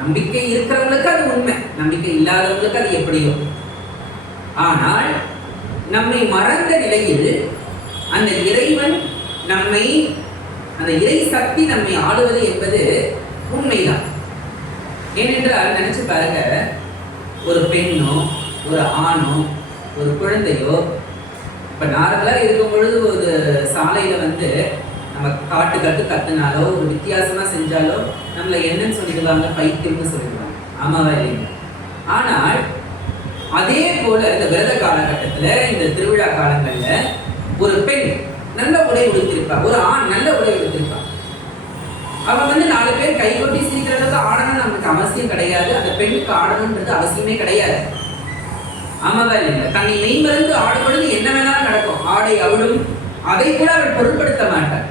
நம்பிக்கை இருக்கிறவங்களுக்கு அது உண்மை, நம்பிக்கை இல்லாதவங்களுக்கு அது எப்படியோ. ஆனால் நம்மை மறந்த நிலையில் அந்த இறைவன் நம்மை, அந்த இறை சக்தி நம்மை ஆளுவது என்பது உண்மைதான். ஏனென்றால் நினைச்சு பாருங்க, ஒரு பெண்ணோ ஒரு ஆணோ ஒரு குழந்தையோ இப்ப நார்மலா இருக்கும் பொழுது ஒரு சாலையில நம்ம காட்டு கத்துனாலோ ஒரு வித்தியாசமா செஞ்சாலோ நம்மள என்னன்னு சொல்லிடுவாங்க, பைத்தியம்னு சொல்லிடுவாங்க. ஆமாவா இல்லைங்க? ஆனால் அதே போல இந்த விரத காலகட்டத்துல, இந்த திருவிழா காலங்கள்ல ஒரு பெண் நல்ல உடை உடுத்திருப்பா, ஒரு ஆண் நல்ல உடை உடுத்திருப்பா, அவன் 4 பேர் கை கொட்டி சிரிக்கிறதுக்கு ஆடணும்னு நமக்கு அவசியம் கிடையாது. அந்த பெண்ணுக்கு ஆடணும்ன்றது அவசியமே கிடையாது. ஆமாவா இல்லைங்க? தன்னை மெய்மறந்து ஆடும்பொழுது என்ன வேணாலும் நடக்கும். ஆடை அவளும் அதை கூட அவள் பொருட்படுத்த மாட்டாள்,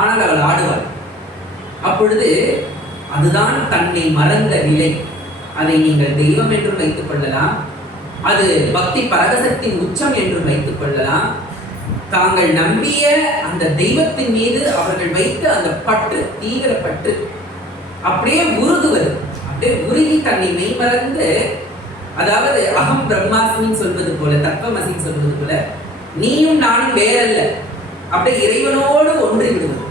ஆனால் அவள் ஆடுவாள். அப்பொழுது அதுதான் தன்னை மறந்த நிலை. அதை நீங்கள் தெய்வம் என்றும் வைத்துக் கொள்ளலாம், அது பக்தி பரகசத்தின் உச்சம் என்றும் வைத்துக் கொள்ளலாம். தாங்கள் நம்பிய அந்த தெய்வத்தின் மீது அவர்கள் வைத்த அந்த பற்று, தீவிர பற்று அப்படியே உருகுவது, அப்படியே உருகி தன்னை மெய்மறந்து, அதாவது அகம் பிரம்மாஸ்மின்னு சொல்வது போல, தத்துவமசின்னு சொல்வது போல, நீயும் நானும் வேறல்ல, அப்படியே இறைவனோடு ஒன்றி விடுவது.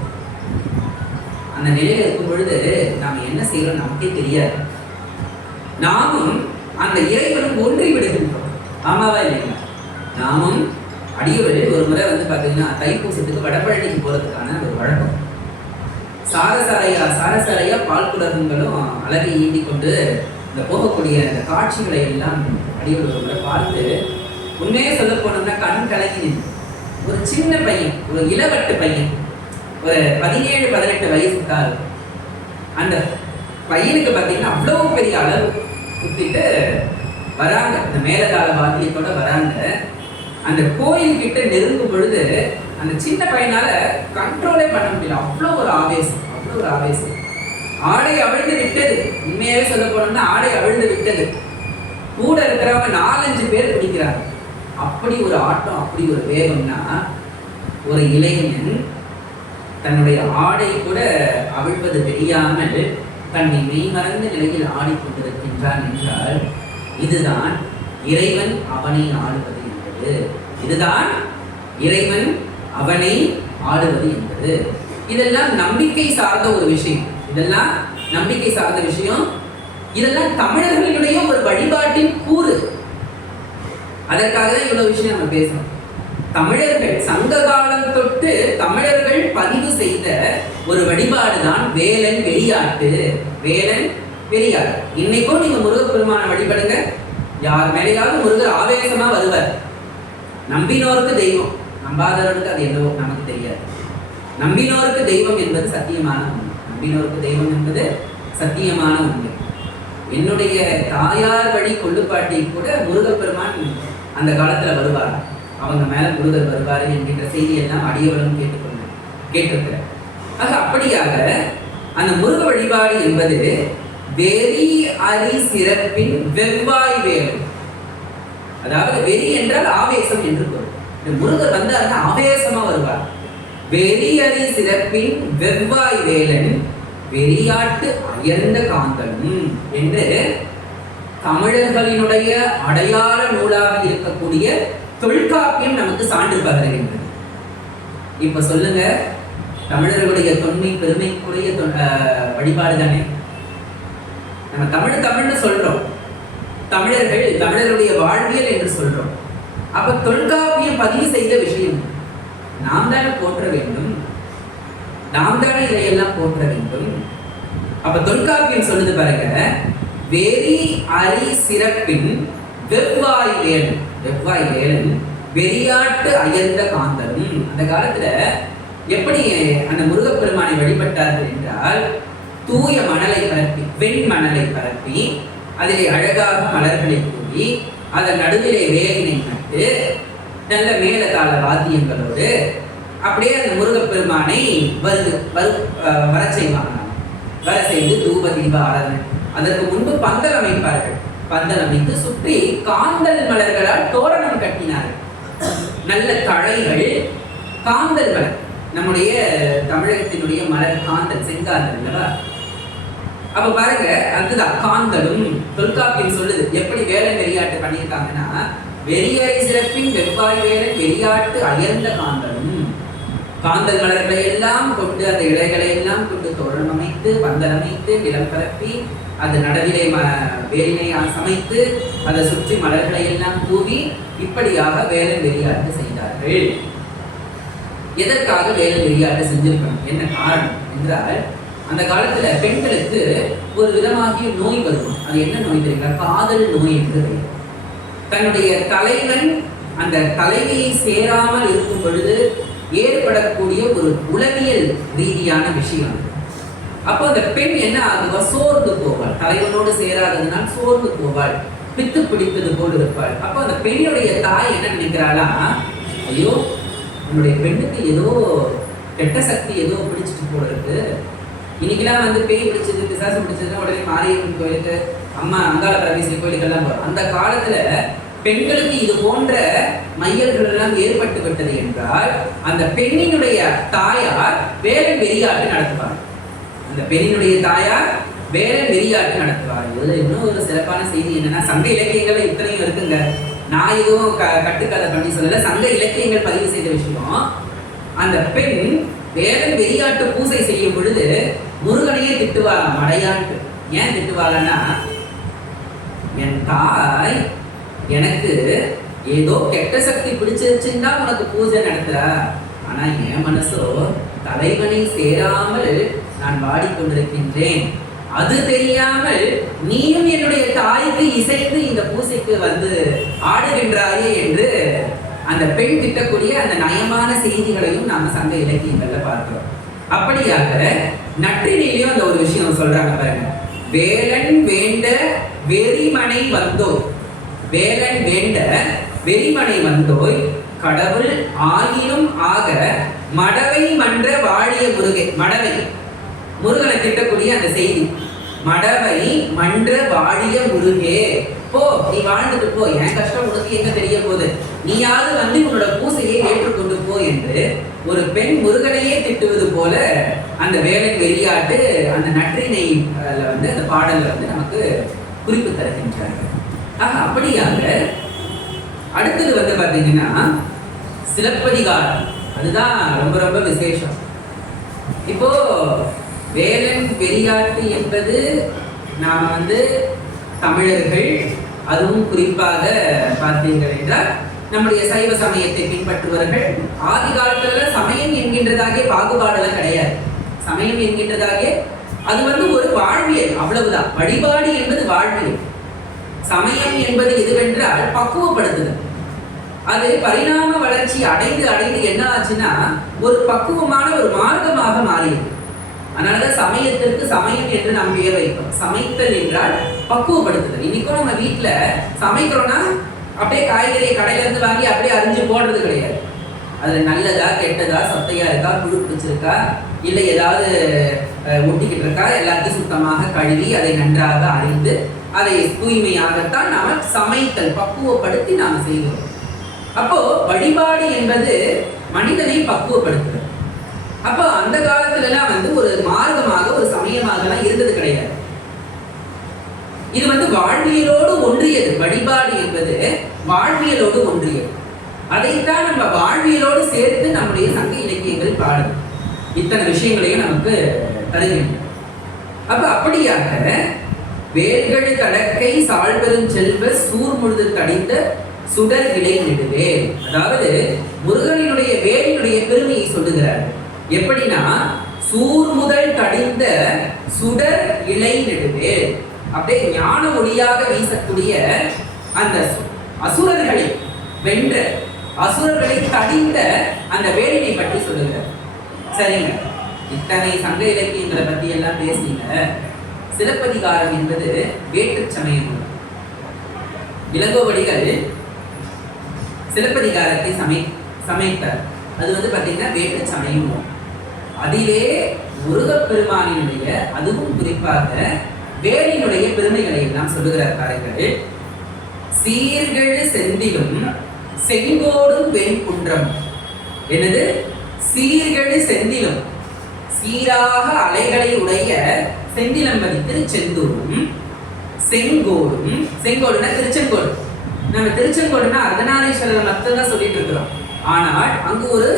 அந்த நிலையில இருக்கும் பொழுது நாம என்ன செய்யறோம் நமக்கே தெரியாது. நாமும் அந்த இறைவனும் ஒன்றி விடுகின்றோம். ஆமாவா இல்லைங்களா? நாமும் அடியவர்கள் ஒரு முறை பாத்தீங்கன்னா தைப்பூசத்துக்கு வடபழனிக்கு போறதுக்கான ஒரு வழக்கம். சாரசாரையா பால் குடங்களும் அழகை ஈண்டி கொண்டு இந்த போகக்கூடிய அந்த காட்சிகளை எல்லாம் அடியவர்கள் ஒரு முறை பார்த்து, உண்மையே சொல்ல போனோம்னா கண் கலங்கி நின்று, ஒரு சின்ன பையன், ஒரு இளவட்டு பையன், ஒரு 17-18 வயசுக்கார், அந்த பையனுக்கு பார்த்தீங்கன்னா அவ்வளவு பெரிய அளவு குத்திட்டு வராங்க. இந்த மேலதாள வாத்தியத்தோட வராங்க. அந்த கோயில் கிட்ட நெருங்கும் பொழுது அந்த சின்ன பையனால கண்ட்ரோலே பண்ண முடியல. அவ்வளோ ஒரு ஆவேசம். ஆடை அவிழ்ந்து விட்டது. உண்மையாவே சொல்ல போனோம்னா ஆடை அவிழ்ந்து விட்டது. கூட இருக்கிறவங்க 4-5 பேர் பிடிக்கிறாங்க. அப்படி ஒரு ஆட்டம், அப்படி ஒரு வேகம்னா, ஒரு இளைஞன் தன்னுடைய ஆடை கூட அவிழ்வது தெரியாமல் தன்னை மெய்மறந்த நிலையில் ஆடிக்கொண்டிருக்கின்றான் என்றால், இதுதான் இறைவன் அவனை ஆடுவது என்பது. இதுதான் இறைவன் அவனை ஆடுவது என்பது. இதெல்லாம் நம்பிக்கை சார்ந்த ஒரு விஷயம். இதெல்லாம் நம்பிக்கை சார்ந்த விஷயம். இதெல்லாம் தமிழர்களுடைய ஒரு வழிபாட்டின் கூறு. அதற்காக தான் இவ்வளவு விஷயம் நம்ம பேசணும். தமிழர்கள் சங்க காலம் தொட்டு தமிழர்கள் பதிவு செய்த ஒரு வழிபாடு தான் வேலன் வெளியாட்டு. வேலன் வெளியாட்டு. இன்னைக்கும் நீங்க முருகப்பெருமான வழிபடுங்க, யார் மேலேயாவது முருகர் ஆவேசமா வருவார். நம்பினோருக்கு தெய்வம், நம்பாதவருக்கு அது என்னவோ நமக்கு தெரியாது. நம்பினோருக்கு தெய்வம் என்பது சத்தியமான உண்மை. நம்பினோருக்கு தெய்வம் என்பது சத்தியமான உண்மை. என்னுடைய தாயார் வழி கொள்ளுப்பாட்டி கூட முருகப்பெருமான் அந்த காலத்துல வருவார், அவங்க மேல முருகர் வருவார் என்கின்ற செய்தியெல்லாம் அடியவளும் கேட்டிருக்கிறார். ஆக அப்படியாக அந்த முருக வழிபாடு என்பது வெறி அறி சிறப்பின் வெவ்வாய் வேறு. அதாவது வெறி என்றால் ஆவேசம் என்று பொருள். இந்த முருகர் வந்தாருன்னா ஆவேசமா வருவார். வெறி அறி சிறப்பின் வெவ்வாய் வேலன் வெறியாட்டு அயர்ந்த காந்தனும் என்று தமிழர்களினுடைய அடையாள நூலாக இருக்கக்கூடிய தொல்காப்பியம் நமக்கு சான்று பகருகின்றது. இப்ப சொல்லுங்க, தமிழர்களுடைய தொன்மை பெருமைக்குரிய வழிபாடு தானே. நம்ம தமிழ்னு சொல்றோம். தமிழருடைய வாழ்வியல் என்று சொல்றோம். அப்ப தொல்காப்பியம் பதிவு செய்த விஷயம் நாம் தானே போற்ற வேண்டும், நாம் தானே இதையெல்லாம் போற்ற வேண்டும். அப்ப தொல்காப்பியம் சொல்லுது பாருங்க, வெறி அறி சிறப்பின் வெவ்வாய் வேலன் வெறியாட்டு அயர்ந்த காந்தலும். அந்த காலத்துல எப்படி அந்த முருகப்பெருமானை வழிபட்டார்கள் என்றால், தூய மணலை பரப்பி, வெண்மணலை பரப்பி, அதிலே அழகாக மலர்களை தூவி, அதன் நடுவிலே வேலினை நட்டு, நல்ல மேலதாள வாத்தியங்களோடு அப்படியே அந்த முருகப்பெருமானை வர செய்வாங்க. வர செய்து தூப தீப ஆராதனை. அதற்கு முன்பு பந்தல் அமைப்பார்கள். பந்தல் அமைத்து சுற்றி காந்தல் மலர்களால் தோரணம் கட்டினார்கள். நல்ல தழைகள், காந்தல் மலர், நம்முடைய தமிழகத்தினுடைய மலர் காந்தல், செங்காந்தல் அல்லவா? அப்ப பாருங்க, அதுதான் காந்தலும். தொல்காப்பியம் சொல்லுது எப்படி வேலன் வெறியாட்டு பண்ணியிருக்காங்கன்னா, வெறியறை சிறப்பின் வெவ்வாய் வேலன் வெறியாட்டு அயர்ந்த காந்தலும். காந்தல் மலர்களை எல்லாம் கொண்டு, அந்த இலைகளை எல்லாம் கொண்டு தோரணம் அமைத்து, பந்தல் அமைத்து, நிலம் பரப்பி, அது நடுவிலே வேலினை சமைத்து, அதை சுற்றி மலர்களை எல்லாம் தூவி, இப்படியாக வேலன் வெறியாட்டு செய்தார்கள். எதற்காக வேலன் வெறியாட்டு செஞ்சிருக்கணும், என்ன காரணம் என்றால், அந்த காலத்துல பெண்களுக்கு ஒரு விதமாகிய நோய் வரும். அது என்ன நோய் தெரியுங்களா? காதல் நோய் என்று பெயர். தன்னுடைய தலைவன் அந்த தலைவியை சேராமல் இருக்கும் பொழுது ஏற்படக்கூடிய ஒரு உளவியல் ரீதியான விஷயம். அப்போ அந்த பெண் என்ன ஆகுவா? சோர்ந்து போவாள். தலைவனோடு சேராததுனால் சோர்ந்து போவாள், பித்து பிடிப்பது போல் இருப்பாள். அப்போ அந்த பெண்ணுடைய தாய் என்ன நினைக்கிறாளா, ஐயோ நம்முடைய பெண்ணுக்கு ஏதோ கெட்ட சக்தி ஏதோ பிடிச்சிட்டு போல இருக்கு. இன்னைக்கெல்லாம் வந்து பேய் பிடிச்சது, பிசாசு பிடிச்சதுன்னா உடனே மாரியம்மன் கோயிலுக்கு, அம்மா அங்காள பரமேஸ்வரி கோயிலுக்கெல்லாம் போறோம். அந்த காலத்துல பெண்களுக்கு இது போன்ற மையல்கள் எல்லாம் ஏற்பட்டு விட்டது என்றால், அந்த பெண்ணினுடைய தாயார் வேலன் வெறியாட்டு நடத்துவார். அந்த பெண்ணினுடைய தாயார் வேலன் வெறியாட்டு நடத்துவார். இதுல இன்னும் ஒரு சிறப்பான செய்தி என்னன்னா, சங்க இலக்கியங்கள் இத்தனையும் இருக்குங்க. நான் எதுவும் கட்டுக்கதை பண்ணி சொல்லல, சங்க இலக்கியங்கள் பதிவு செய்த விஷயம். அந்த பெண் வேலன் வெறியாட்டு பூசை செய்யும் பொழுது முருகனையே திட்டுவாளாம், மடையாட்டு. ஏன் திட்டுவாளன்னா, என் தாய் எனக்கு ஏதோ கெட்ட சக்தி பிடிச்சிருச்சுன்னா உனக்கு பூஜை நடத்துறா, ஆனா என் மனசோ தலைவனை சேராமல் நான் வாடிக்கொண்டிருக்கின்றேன். அது தெரியாமல் நீயும் என்னுடைய தாய்க்கு இசைந்து இந்த பூசைக்கு வந்து ஆடுகின்றாயே என்று அந்த பெண் திட்டக்கூடிய அந்த நயமான செய்திகளையும் நாம சங்க இலக்கியங்கள்ல பார்க்கிறோம். அப்படியாக நற்றினையிலையும் அந்த ஒரு விஷயம் சொல்றாங்க பாருங்க, வேலன் வேண்ட வெறிமனை வந்தோய், வேலன் வேண்ட வெறிமனை வந்தோய் கடவுள் ஆகினும் ஆக மடவை மன்ற வாழிய முருகை. மடவை முருகனை திட்டக்கூடிய அந்த செய்தி, மடவை மன்ற வாழிய முருகே, போ நீ வாழ்ந்துட்டு போ, என் கஷ்டம் உனக்கு எங்க தெரிய போகுது, நீயாவது வந்து உன்னோட பூசையை ஏற்றுக்கொண்டு போ என்று ஒரு பெண் முருகனையே திட்டுவது போல அந்த வேலன் வெறியாட்டு அந்த நற்றினை வந்து அந்த பாடல்ல வந்து நமக்கு குறிப்பு தருகின்றார்கள். அப்படியாக அடுத்தது வந்து பார்த்தீங்கன்னா சிலப்பதிகாரம். அதுதான் ரொம்ப ரொம்ப விசேஷம். இப்போ வேலன் வெறியாட்டு என்பது நாம வந்து தமிழர்கள், அதுவும் குறிப்பாக பார்த்தீர்கள் என்றால் நம்முடைய சைவ சமயத்தை பின்பற்றுவர்கள், ஆதி காலத்துல சமயம் என்கின்றதாக பாகுபாடுலாம் கிடையாது. சமயம் என்கின்றதாக அது வந்து ஒரு வாழ்வியல், அவ்வளவுதான். வழிபாடு என்பது வாழ்வியல். சமயம் என்பது எதுவென்றால் பக்குவப்படுத்துதல். அது பரிணாம வளர்ச்சி அடைந்து அடைந்து என்ன ஆச்சுன்னா ஒரு பக்குவமான ஒரு மார்க்கமாக மாறியது. அதனாலதான் சமயத்திற்கு சமயம் என்று நாம் பெயர் வைப்போம். சமைத்தல் என்றால் பக்குவப்படுத்துதல். இன்னைக்கும் நம்ம வீட்டுல சமைக்கிறோம்னா அப்படியே காய்கறியை கடையில இருந்து வாங்கி அப்படியே அரிஞ்சு போடுறது கிடையாது. அதுல நல்லதா கெட்டதா, சத்தையா இருக்கா, புழு பிடிச்சிருக்கா, இல்லை ஏதாவது ஒட்டிக்கிட்டு இருக்கா, எல்லாத்தையும் சுத்தமாக கழுவி அதை நன்றாக அறிந்து அதை தூய்மையாகத்தான் நாம சமைத்தல் பக்குவப்படுத்தி நாம செய்வோம். அப்போ வழிபாடு என்பது மனிதனை பக்குவப்படுத்துறது. அப்போ அந்த காலத்துல எல்லாம் வந்து ஒரு மார்க்கமாக ஒரு சமயமாக இருந்தது கிடையாது. இது வந்து வாழ்வியலோடு ஒன்றியது. வழிபாடு என்பது வாழ்வியலோடு ஒன்றியது. அதைத்தான் நம்ம வாழ்வியலோடு சேர்த்து நம்முடைய சங்க இலக்கியங்கள் பாடுது. இத்தனை விஷயங்களையும் நமக்கு தருகின்றன. அப்ப அப்படியாக வேல்கள் கடக்கை சால்பெரும் செல்வ சூர்முழுது தடிந்த சுடர் இலை நெடுவேல். அதாவது முருகனினுடைய வேலினுடைய பெருமையை சொல்லுகிறார். எப்படின்னா சூர் முதல் தடிந்த சுடர் இலை நெடுவேல், அப்படியே ஞான ஒளியாக வீசக்கூடிய அந்த அசுரர்களை வென்ற, அசுரர்களை தடிந்த அந்த வேலினை பற்றி சொல்லுகிறார். சரிங்க, இத்தனை சங்க இலக்கியங்களை பத்தி எல்லாம் பேசிங்க. சிலப்பதிகாரம் என்பது வேற்று சமயம். இளங்கோவடிகள் சிலப்பதிகாரத்தை சமைத்தார். அது பார்த்தீங்கன்னா வேற்று சமயம். அதிலே முருகப்பெருமானினுடைய, அதுவும் குறிப்பாக வேலினுடைய பெருமைகளை எல்லாம் சொல்லுகிறார் பாருங்கள். சீர்கெழு செந்திலும் செங்கோடும் வெண்குன்றம். என்னது? சீர்கெழு செந்திலும், சீராக அலைகளை உடைய செந்திலம்பதி திருச்செந்தூரும், செங்கோடும், செங்கோடுனா திருச்செங்கோடு. நம்ம திருச்செங்கோடுனா அர்த்தநாரீஸ்வரர் மட்டும்தான் சொல்லிட்டு இருக்கிறோம். ஆனால் அங்கு ஒரு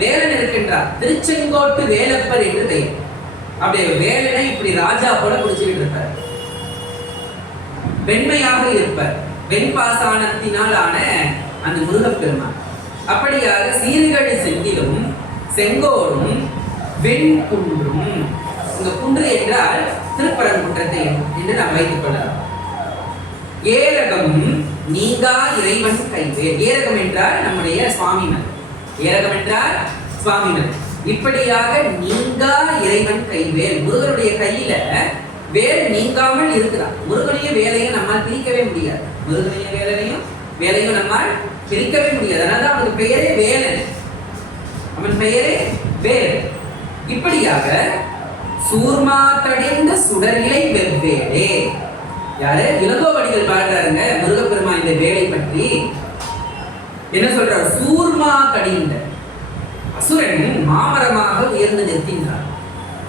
வேலன் இருக்கின்றார், திருச்செங்கோட்டு வேலப்பர் என்று பெயர். அப்படியே வேலனை இப்படி ராஜா போல குடிச்சுக்கிட்டு இருப்பார், வெண்மையாக இருப்பார், வெண்பாசானத்தினால் ஆன அந்த முருகப்பெருமான். அப்படியாக சீர்கழு செந்திலும் செங்கோடும் வெண்குன்றும். இந்த குன்று என்றால் திருப்பரங்குன்றத்தை என்று நாம் வைத்துக் கொள்ளலாம். ஏரகம் நீங்கா இறைவன் கைவேல். ஏரகம் என்றால் நம்முடைய சுவாமிமலை. ஏரகம் என்றால் சுவாமிமலை. இப்படியாக நீங்கா இறைவன் கைவேல். முருகனுடைய கையில வேல் நீங்காமல் இருக்கிறார். முருகனைய வேலையும் நம்மால் பிரிக்கவே முடியாது. முருகனைய வேலையும் நம்மால் பிரிக்கவே முடியாது. அதனால அவனுக்கு பெயரே வேலன். அவன் பெயரே வேல். இப்படியாக சூர்மா தடிந்த சுடரிலை வெவ்வேலே. யாரு? இளங்கோவடிகள் பாடுறாருங்க முருகப்பெருமான் இந்த வேலை பற்றி. என்ன சொல்றார்? சூர்மா தடிந்த அசுரன் மாமரமாக உயர்ந்து நிற்கின்றான்.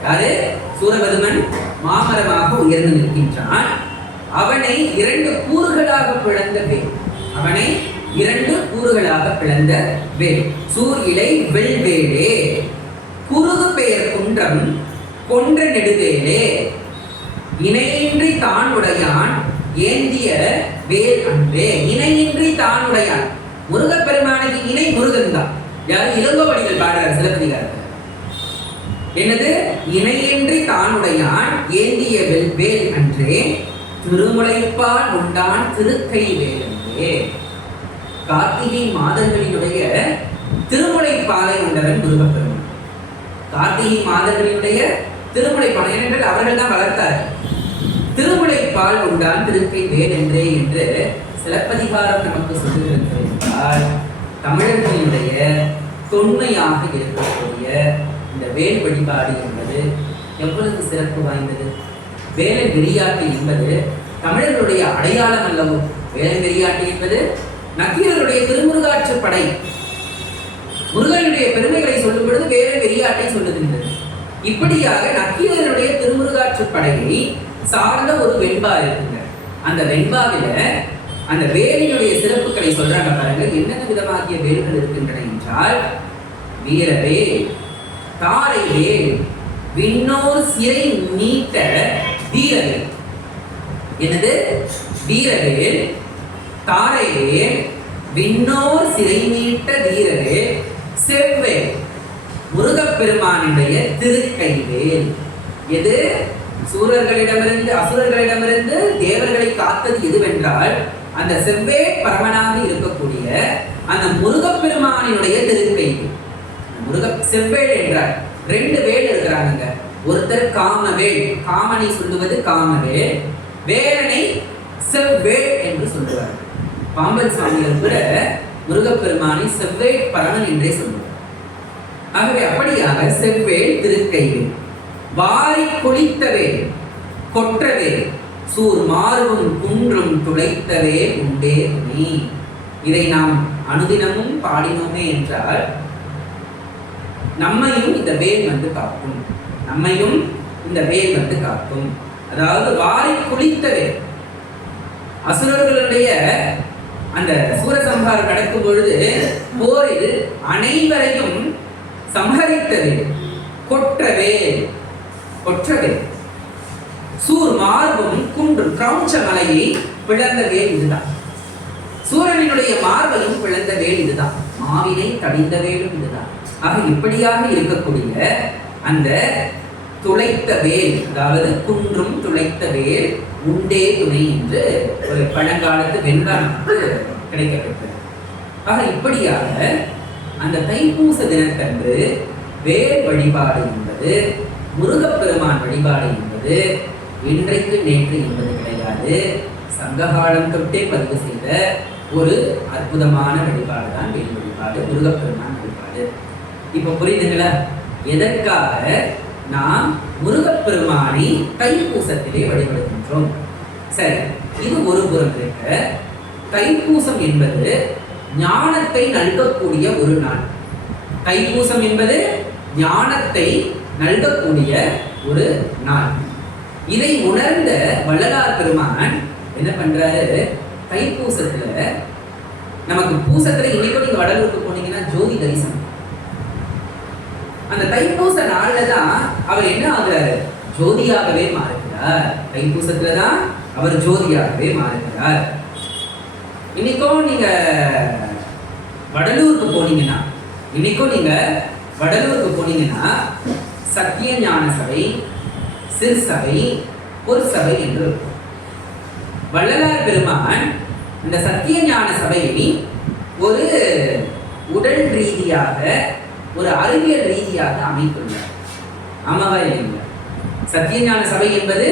யாரு? சூரபதுமன் மாமரமாக உயர்ந்து நிற்கின்றான். அவனை 2 கூறுகளாக பிளந்த வேல். அவனை 2 கூறுகளாக பிளந்த வேல். சூர் இலை வெள்வேலே, குருகு பெயர் குன்றம் கொன்ற நெடுவேலே, இணையின்றி தான் உடையான் ஏந்திய வேல் அன்பே. இணையின்றி தான் உடையான். முருகப்பெருமானுக்கு இணை முருகன் தான். யாரு? இளங்கோவடிகள் பாடுறார் சிலப்பதிகாரத்தில். என்னது? இணையின்றி தான் உடையான் ஏந்திய வேல் அன்றே, திருமுலைப்பால் உண்டான் திருக்கை வேலன்றே. கார்த்திகை மாதங்களினுடைய திருமுலைப்பாலை உண்டவன் முருகப்பெருமான். கார்த்திகை மாதங்களினுடைய திருமுலைப்பால், ஏனென்றால் அவர்கள் தான் வளர்த்தார். திருமுலைப்பால் உண்டான் திருக்கை வேல் என்றே என்று சிலப்பதிகாரம் நமக்கு சொல்லுகிறது என்றால், தமிழர்களினுடைய தொன்மையாக இருக்கக்கூடிய இந்த வேல் வழிபாடு என்பது எவ்வளவு சிறப்பு வாய்ந்தது. வேலை வெறியாட்டு என்பது தமிழர்களுடைய அடையாளம் அல்லவோ. வேலை வெறியாட்டு என்பது நக்கீரருடைய திருமுருகாற்று படை. முருகனுடைய பெருமைகளை சொல்லும் பொழுது வேலை வெறியாட்டை சொல்லுகின்றது. இப்படியாக நக்கீரருடைய திருமுருகாற்று படையை சார்ந்த ஒரு வெண்பா இருக்குங்க. அந்த வெண்பாவில அந்த வேலினுடைய சிறப்புகளை சொல்றாங்க பாருங்க. என்னென்ன விதமாகிய வேல்கள் இருக்கின்றன என்றால், வீரவேல், தாரைவேல், விண்ணோர் சிறை மீட்ட வீரவேல். என்னது? வீரவேல், தாரைவேல், விண்ணோர் சிறை மீட்ட வீரவேல், செவ்வேல், முருகப்பெருமானுடைய திருக்கைவேல். எது? சூரர்களிடமிருந்து அசுரர்களிடமிருந்து தேவர்களை காத்தது எதுவென்றால் அந்த செவ்வே பரமனாக இருக்கக்கூடிய அந்த முருகப்பெருமானினுடைய திருக்கைவேல். செவ்வேல் என்றார். 2 வேல் இருக்கிறாங்க. ஒருத்தர் காமவேல், காமனை சொல்லுவது காமவேல், வேலனை செவ்வேல் என்று சொல்லுவார். பாம்பன் சாமிகள் கூட முருகப்பெருமானை செவ்வேல் பரமன் என்றே சொல்லுவார். ஆகவே அப்படியாக செவ்வேல் திருக்கைவேல், வாரி குளித்தவே கொற்றவே, சூர் மார்பும் குன்றும் துளைத்தவே உண்டே நீ. இதை நாம் அனுதினமும் பாடினோமே என்றால் நம்மையும் இந்த வேல் காக்கும். நம்மையும் இந்த வேல் காக்கும். அதாவது வாரி குளித்தவே, அசுரர்களுடைய அந்த சூரசம்ஹாரம் நடக்கும் பொழுது போரில் அனைவரையும் சம்ஹரித்தவே, கொற்றவே. கொற்றவே சூர் மார்பும் குன்றும் கிரௌஞ்ச மலையை பிளந்த வேல் இதுதான். சூரனினுடைய மார்பையும் பிளந்த வேல் இதுதான். மாவினை தடிந்த வேலும் இதுதான். ஆக இப்படியாக இருக்கக்கூடிய அந்த துளைத்த வேல், அதாவது குன்றும் துளைத்த வேல் உண்டே துணை என்று ஒரு பழங்காலத்து வெண்காலத்து கிடைக்கப்பட்டது. ஆக இப்படியாக அந்த தைப்பூச தினத்தன்று வேல் வழிபாடு என்பது, முருகப்பெருமான் வழிபாடு என்பது இன்றைக்கு நேற்று என்பது கிடையாது. சங்ககாலம் தொட்டே பதிவு செய்த ஒரு அற்புதமான வழிபாடு தான் வேல் வழிபாடு, முருகப்பெருமான் வழிபாடு. இப்ப புரியுதுங்களா எதற்காக நாம் முருகப்பெருமானை தைப்பூசத்திலே வழிபடுகின்றோம்? சரி, இது ஒரு புறம் இருக்க, தைப்பூசம் என்பது ஞானத்தை நல்கக்கூடிய ஒரு நாள். தைப்பூசம் என்பது ஞானத்தை நல்கக்கூடிய ஒரு நாள். இதை உணர்ந்த வள்ளலார் பெருமான் என்ன பண்றாரு, தைப்பூசத்துல நமக்கு பூசத்துல இன்னைக்கு நீங்க வடலூருக்கு போனீங்கன்னா ஜோதி தரிசனம். அந்த தைப்பூச நாள்ல தான் அவர் என்ன ஆகுறாரு, ஜோதியாகவே மாறுகிறார். தைப்பூசத்துல தான் அவர் ஜோதியாகவே மாறுகிறார். இன்னைக்கும் நீங்க வடலூருக்கு போனீங்கன்னா சத்திய ஞான சபை, சிற்சபை, பொற்சபை என்று இருக்கும். வள்ளலார் பெருமான் இந்த சத்திய ஞான சபையை ஒரு உடல் ரீதியாக, ஒரு அறிவியல் ரீதியாக அமைத்துள்ளார். ஆமாவா இல்லைங்களா? சத்தியஞான சபை என்பது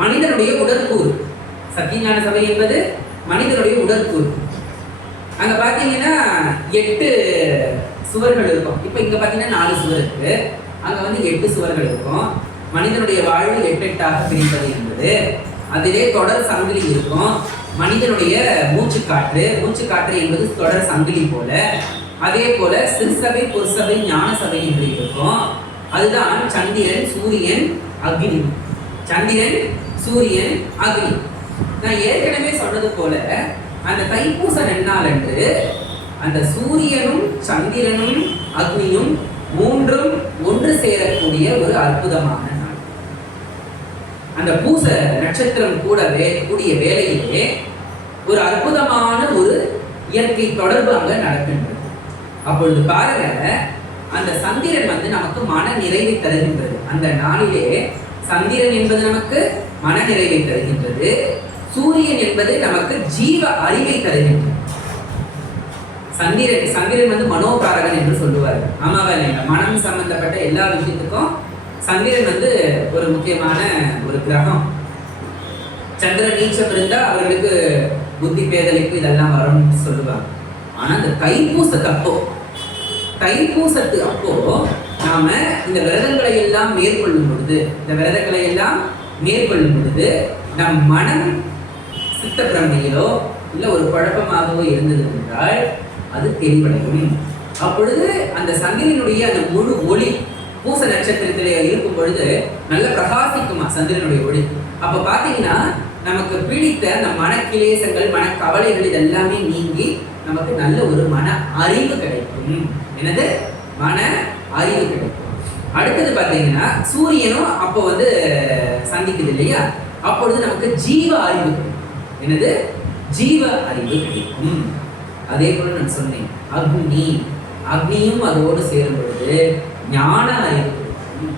மனிதனுடைய உடற்கூறு. சத்தியஞான சபை என்பது மனிதனுடைய உடற்கூறு. அங்க பாத்தீங்கன்னா 8 சுவர்கள் இருக்கும். இப்ப இங்க பாத்தீங்கன்னா 4 சுவர் இருக்கு, அங்க வந்து 8 சுவர்கள் இருக்கும். மனிதனுடைய வாழ்வு 8 பிரிப்பது என்பது, அதிலே தொடர் சங்கிலி இருக்கும். மனிதனுடைய மூச்சுக்காற்று என்பது தொடர் சங்கிலி போல. அதே போல சிற்சபை, பொற்சபை, ஞான சபை என்று இருக்கும். அதுதான் சந்திரன், சூரியன், அக்னி. சந்திரன், சூரியன், அக்னி. நான் ஏற்கனவே சொன்னது போல அந்த தைப்பூச நன்னாள் அன்று அந்த சூரியனும் சந்திரனும் அக்னியும் மூன்றும் ஒன்று சேரக்கூடிய ஒரு அற்புதமான நாள். அந்த பூச நட்சத்திரம் கூடிய வேளையிலே ஒரு அற்புதமான ஒரு இயற்கை தொடர்பு அங்க நடக்கின்றது. அப்பொழுது பாருங்க, அந்த சந்திரன் வந்து நமக்கு மன நிறைவை தருகின்றது. அந்த நாளிலே சந்திரன் என்பது நமக்கு மன நிறைவை தருகின்றது. சூரியன் என்பது நமக்கு ஜீவ அறிவை தருகின்றது. சந்திரன் வந்து மனோகாரகன் என்று சொல்லுவார். ஆமாவா இல்லைங்களா? மனம் சம்பந்தப்பட்ட எல்லா விஷயத்துக்கும் சந்திரன் வந்து ஒரு முக்கியமான ஒரு கிரகம். சந்திரன் நீச்சம் இருந்தா அவர்களுக்கு புத்தி பேதலிப்பு இதெல்லாம் வரும்னு சொல்லுவாங்க. ஆனா இந்த தைப்பூசத்து அப்போ நாம இந்த விரதங்களை எல்லாம் மேற்கொள்ளும் பொழுது நம் மனம் சித்த பிரமையிலோ இல்ல ஒரு குழப்பமாகவோ இருந்தது என்றால் அது தெளிவடையும். அப்பொழுது அந்த சந்திரனுடைய அந்த முழு ஒளி பூச நட்சத்திரத்திலே இருக்கும் பொழுது நல்ல பிரகாசிக்குமா சந்திரனுடைய ஒளி. அப்ப பாத்தீங்கன்னா நமக்கு பிடித்த அந்த மனக்கிலேசங்கள், மனக்கவலைகள் இதெல்லாமே நீங்கி நமக்கு நல்ல ஒரு மன அறிவு கிடைக்கும். என்னது? மன அறிவு கிடைக்கும். அடுத்தது பாத்தீங்கன்னா சூரியனும் அப்போ வந்து சந்திக்குது இல்லையா, அப்பொழுது நமக்கு ஜீவ அறிவு கிடைக்கும். என்னது? ஜீவ அறிவு கிடைக்கும். அதே போல நான் சொன்னேன், அக்னியும் அதோடு சேரும் பொழுது ஞான அறிவு கிடைக்கும்.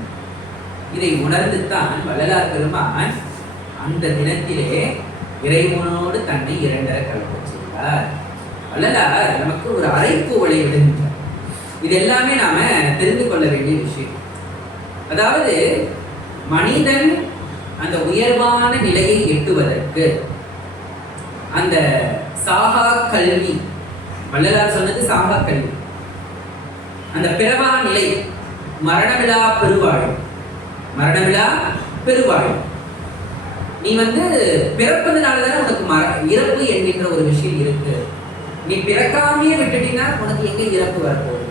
இதை உணர்ந்துதான் வள்ளலார் பெருமான் அந்த தினத்திலே இறைவனோடு தன்னை 2 கலக்கச் செய்தார். வள்ளலார் நமக்கு ஒரு அறைகூவலை விடுகின்றார். இது எல்லாமே நாம தெரிந்து கொள்ள வேண்டிய விஷயம். அதாவது மனிதன் அந்த உயர்வான நிலையை எட்டுவதற்கு அந்த சாகா கல்வி, வள்ளலார் சொன்னது சாகா கல்வி, அந்த பிறவா நிலை, மரணமிலா பெருவாழ். நீ வந்து பிறப்பதுனாலதானே உனக்கு இறப்பு என்கின்ற ஒரு விஷயம் இருக்கு. நீ பிறக்காமையே விட்டுட்டீங்கன்னா உனக்கு எங்க இறப்பு வரப்போகுது?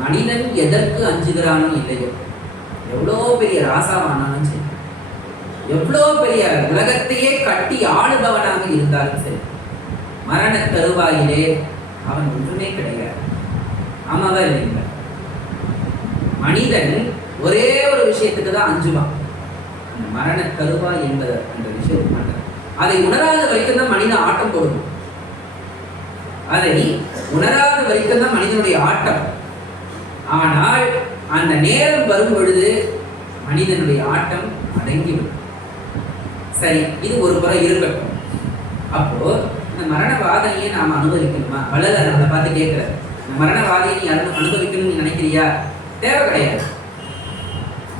மனிதன் எதற்கு அஞ்சுகிறானோ இல்லையோ, எவ்வளோ பெரிய ராசாவானாலும் சரி, எவ்வளோ பெரிய உலகத்தையே கட்டி ஆளுபவனாக இருந்தாலும் சரி, மரண தருவாயிலே அவன் ஒன்றுமே கிடையாது. ஆமாவா இல்லைங்களா? மனிதன் ஒரே ஒரு விஷயத்துக்கு தான் அஞ்சுவான். அந்த மரண தருவாய் என்பது அந்த விஷயம் மாட்டார். அதை உணராத வரைக்கும் தான் மனித ஆட்டம் கொடுக்கும். அதை உணராத வரைக்கும் தான் மனிதனுடைய ஆட்டம். ஆனால் அந்த நேரம் வரும் பொழுது மனிதனுடைய ஆட்டம் அடங்கிவிடும். சரி, இது ஒரு புறம் இருக்கட்டும். அப்போ இந்த மரண வாதனையை நாம் அனுபவிக்கணுமா? வள்ளலார் நம்மளை பார்த்து கேட்கிறார், இந்த மரண வாதனையை நீ அனுபவிக்கணும்னு நீ நினைக்கிறியா? தேவை கிடையாது.